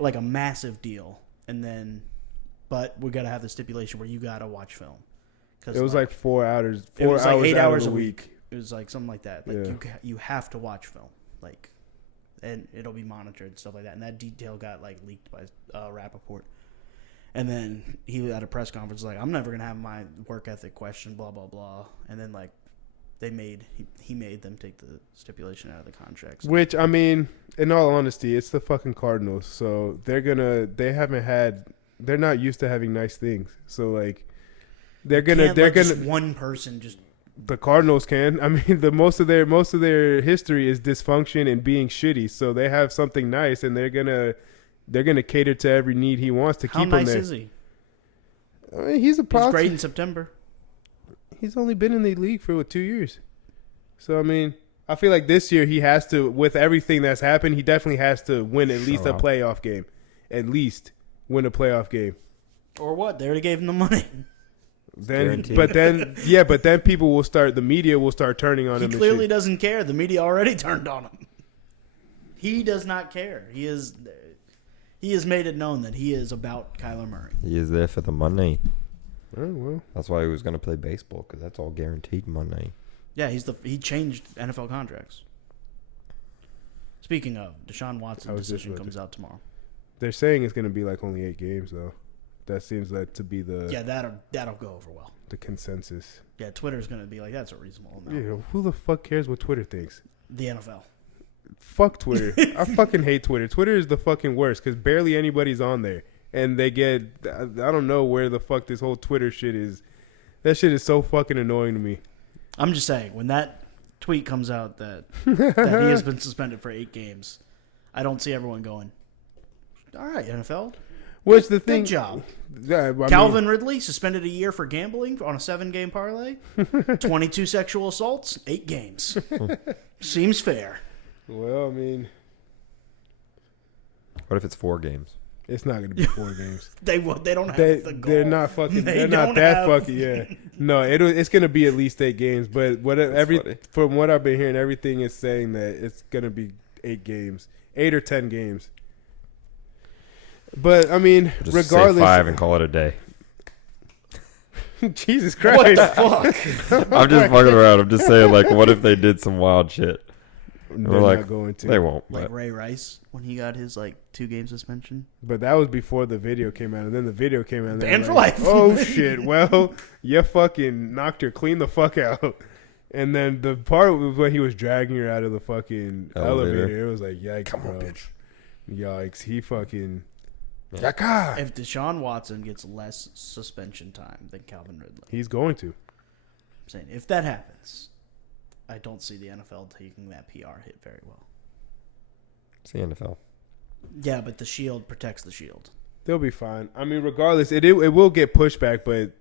Like a massive deal, and then, but we got to have the stipulation where you got to watch film. It was like 4 hours. It was like 8 hours a a week. It was like something like that. Like you have to watch film, like, and it'll be monitored and stuff like that. And that detail got like leaked by Rappaport. And then he at a press conference like, "I'm never gonna have my work ethic questioned, blah blah blah." And then like, he made them take the stipulation out of the contract. So. Which, I mean, in all honesty, it's the fucking Cardinals, so they're not used to having nice things. So like, they're gonna just one person just. The Cardinals can. I mean, most of their history is dysfunction and being shitty. So they have something nice, and they're gonna cater to every need he wants to keep him there. How nice is he? I mean, he's great in September. He's only been in the league for 2 years. So I mean, I feel like this year he has to, with everything that's happened, he definitely has to win at least a playoff game. At least win a playoff game. Or what? They already gave him the money. Then people will start. The media will start turning on him. He clearly doesn't care. The media already turned on him. He does not care. He has made it known that he is about Kyler Murray. He is there for the money. Oh well. That's why he was going to play baseball, because that's all guaranteed money. Yeah, he changed NFL contracts. Speaking of, Deshaun Watson's decision comes out tomorrow. They're saying it's going to be like only 8 games though. That seems like to be the that'll go over well. The consensus. Yeah, Twitter's gonna be like, that's a reasonable amount. Yeah, who the fuck cares what Twitter thinks? The NFL. Fuck Twitter. I fucking hate Twitter. Twitter is the fucking worst because barely anybody's on there, and they get I don't know where the fuck this whole Twitter shit is. That shit is so fucking annoying to me. I'm just saying, when that tweet comes out that he has been suspended for 8 games, I don't see everyone going, all right, NFL. What's the thing? Good job. Yeah, Calvin Ridley suspended a year for gambling on a 7-game parlay. 22 sexual assaults, 8 games. Seems fair. Well, I mean, what if it's 4 games? It's not going to be 4 games. They don't have the goal. They're not fucking. They're not don't that have- fucking. Yeah. No, it's going to be at least 8 games. But funny. from what I've been hearing, everything is saying that it's going to be 8 games, 8 or 10 games. But I mean, Just regardless, say 5 and call it a day. Jesus Christ! What the fuck? I'm just fucking around. I'm just saying, like, what if they did some wild shit? They're We're like, not going to. They won't. Like But Ray Rice when he got his 2-game suspension. But that was before the video came out, and then the video came out. And they Banned were for like, life. Oh shit! Well, you fucking knocked her clean the fuck out. And then the part was when he was dragging her out of the fucking elevator. It was like, yikes, Come on, bro. bitch. Yikes! He fucking. Yeah. Yaka! If Deshaun Watson gets less suspension time than Calvin Ridley, He's going to. I'm saying if that happens, I don't see the NFL taking that PR hit very well. It's the NFL. Yeah, but the shield protects the shield. They'll be fine. I mean, regardless, it will get pushback, but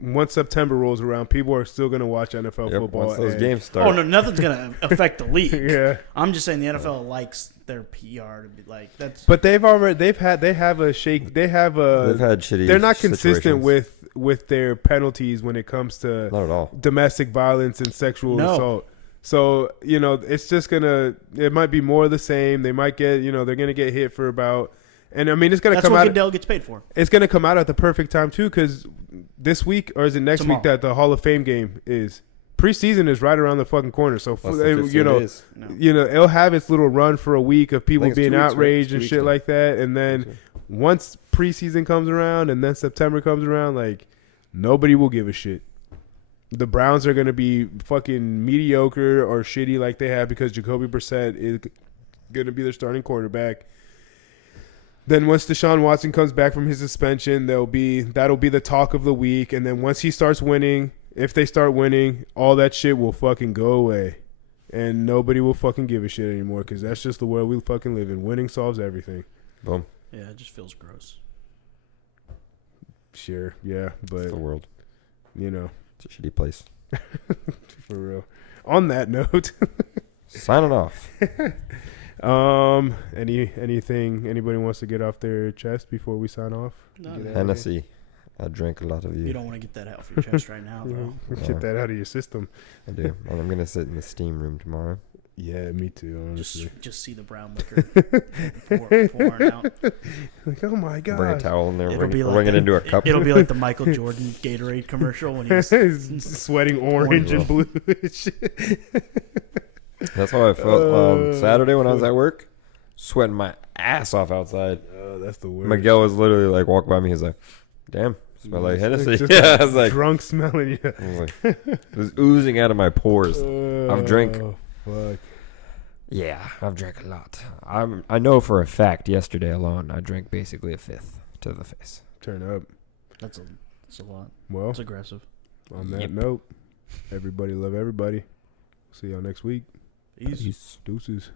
once September rolls around, people are still going to watch NFL football. Once those and- games start. Oh no, nothing's gonna affect the league. Yeah. I'm just saying the NFL likes their PR to be like that's. But they've have a shake. They have a. They've had shitty. They're not consistent situations. with their penalties when it comes to Not at all. domestic violence and sexual No. assault. So, it's just it might be more of the same. They might get, they're going to get hit for about, and I mean, it's going to That's come what out. Goodell gets paid for. It's going to come out at the perfect time too, because this week, or is it next Tomorrow. week that the Hall of Fame game is? Preseason is right around the fucking corner. So, Less than 15 days. No. it'll have its little run for a week of people it's 2 being weeks, right? outraged 2 and weeks shit now. like that. And then once preseason comes around and then September comes around, like, nobody will give a shit. The Browns are going to be fucking mediocre or shitty like they have because Jacoby Brissett is going to be their starting quarterback. Then once Deshaun Watson comes back from his suspension, that'll be the talk of the week. And then once he starts winning, if they start winning, all that shit will fucking go away. And nobody will fucking give a shit anymore because that's just the world we fucking live in. Winning solves everything. Boom. Yeah, it just feels gross. Sure, yeah, but, It's the world. It's It's a shitty place. for real. On that note, Signing off. anything anybody wants to get off their chest before we sign off? No, Get out of Hennessy. I drink a lot of you you. don't want to get that out for your chest right now, though. Yeah. Get that out of your system. I do. And I'm gonna sit in the steam room tomorrow. Yeah, me too. Honestly, Just see the brown liquor pouring out. like, oh my god, Bring a towel in there. It'll Bring be like it into a cup. It'll be like the Michael Jordan Gatorade commercial when he's sweating orange and blue. That's how I felt Saturday when I was at work, sweating my ass off outside. Oh, that's the worst. Miguel was literally like walking by me. He's like, "Damn, smell like Hennessy." Just Yeah, I was like, drunk smelling. Yeah, I was like, it was oozing out of my pores. I've drank. Oh, fuck. Yeah, I've drank a lot. I know for a fact. Yesterday alone, I drank basically a fifth to the face. Turn up. that's a lot. Well, It's aggressive. on that Yep. note, everybody love everybody. See y'all next week. Easy. Peace. Deuces.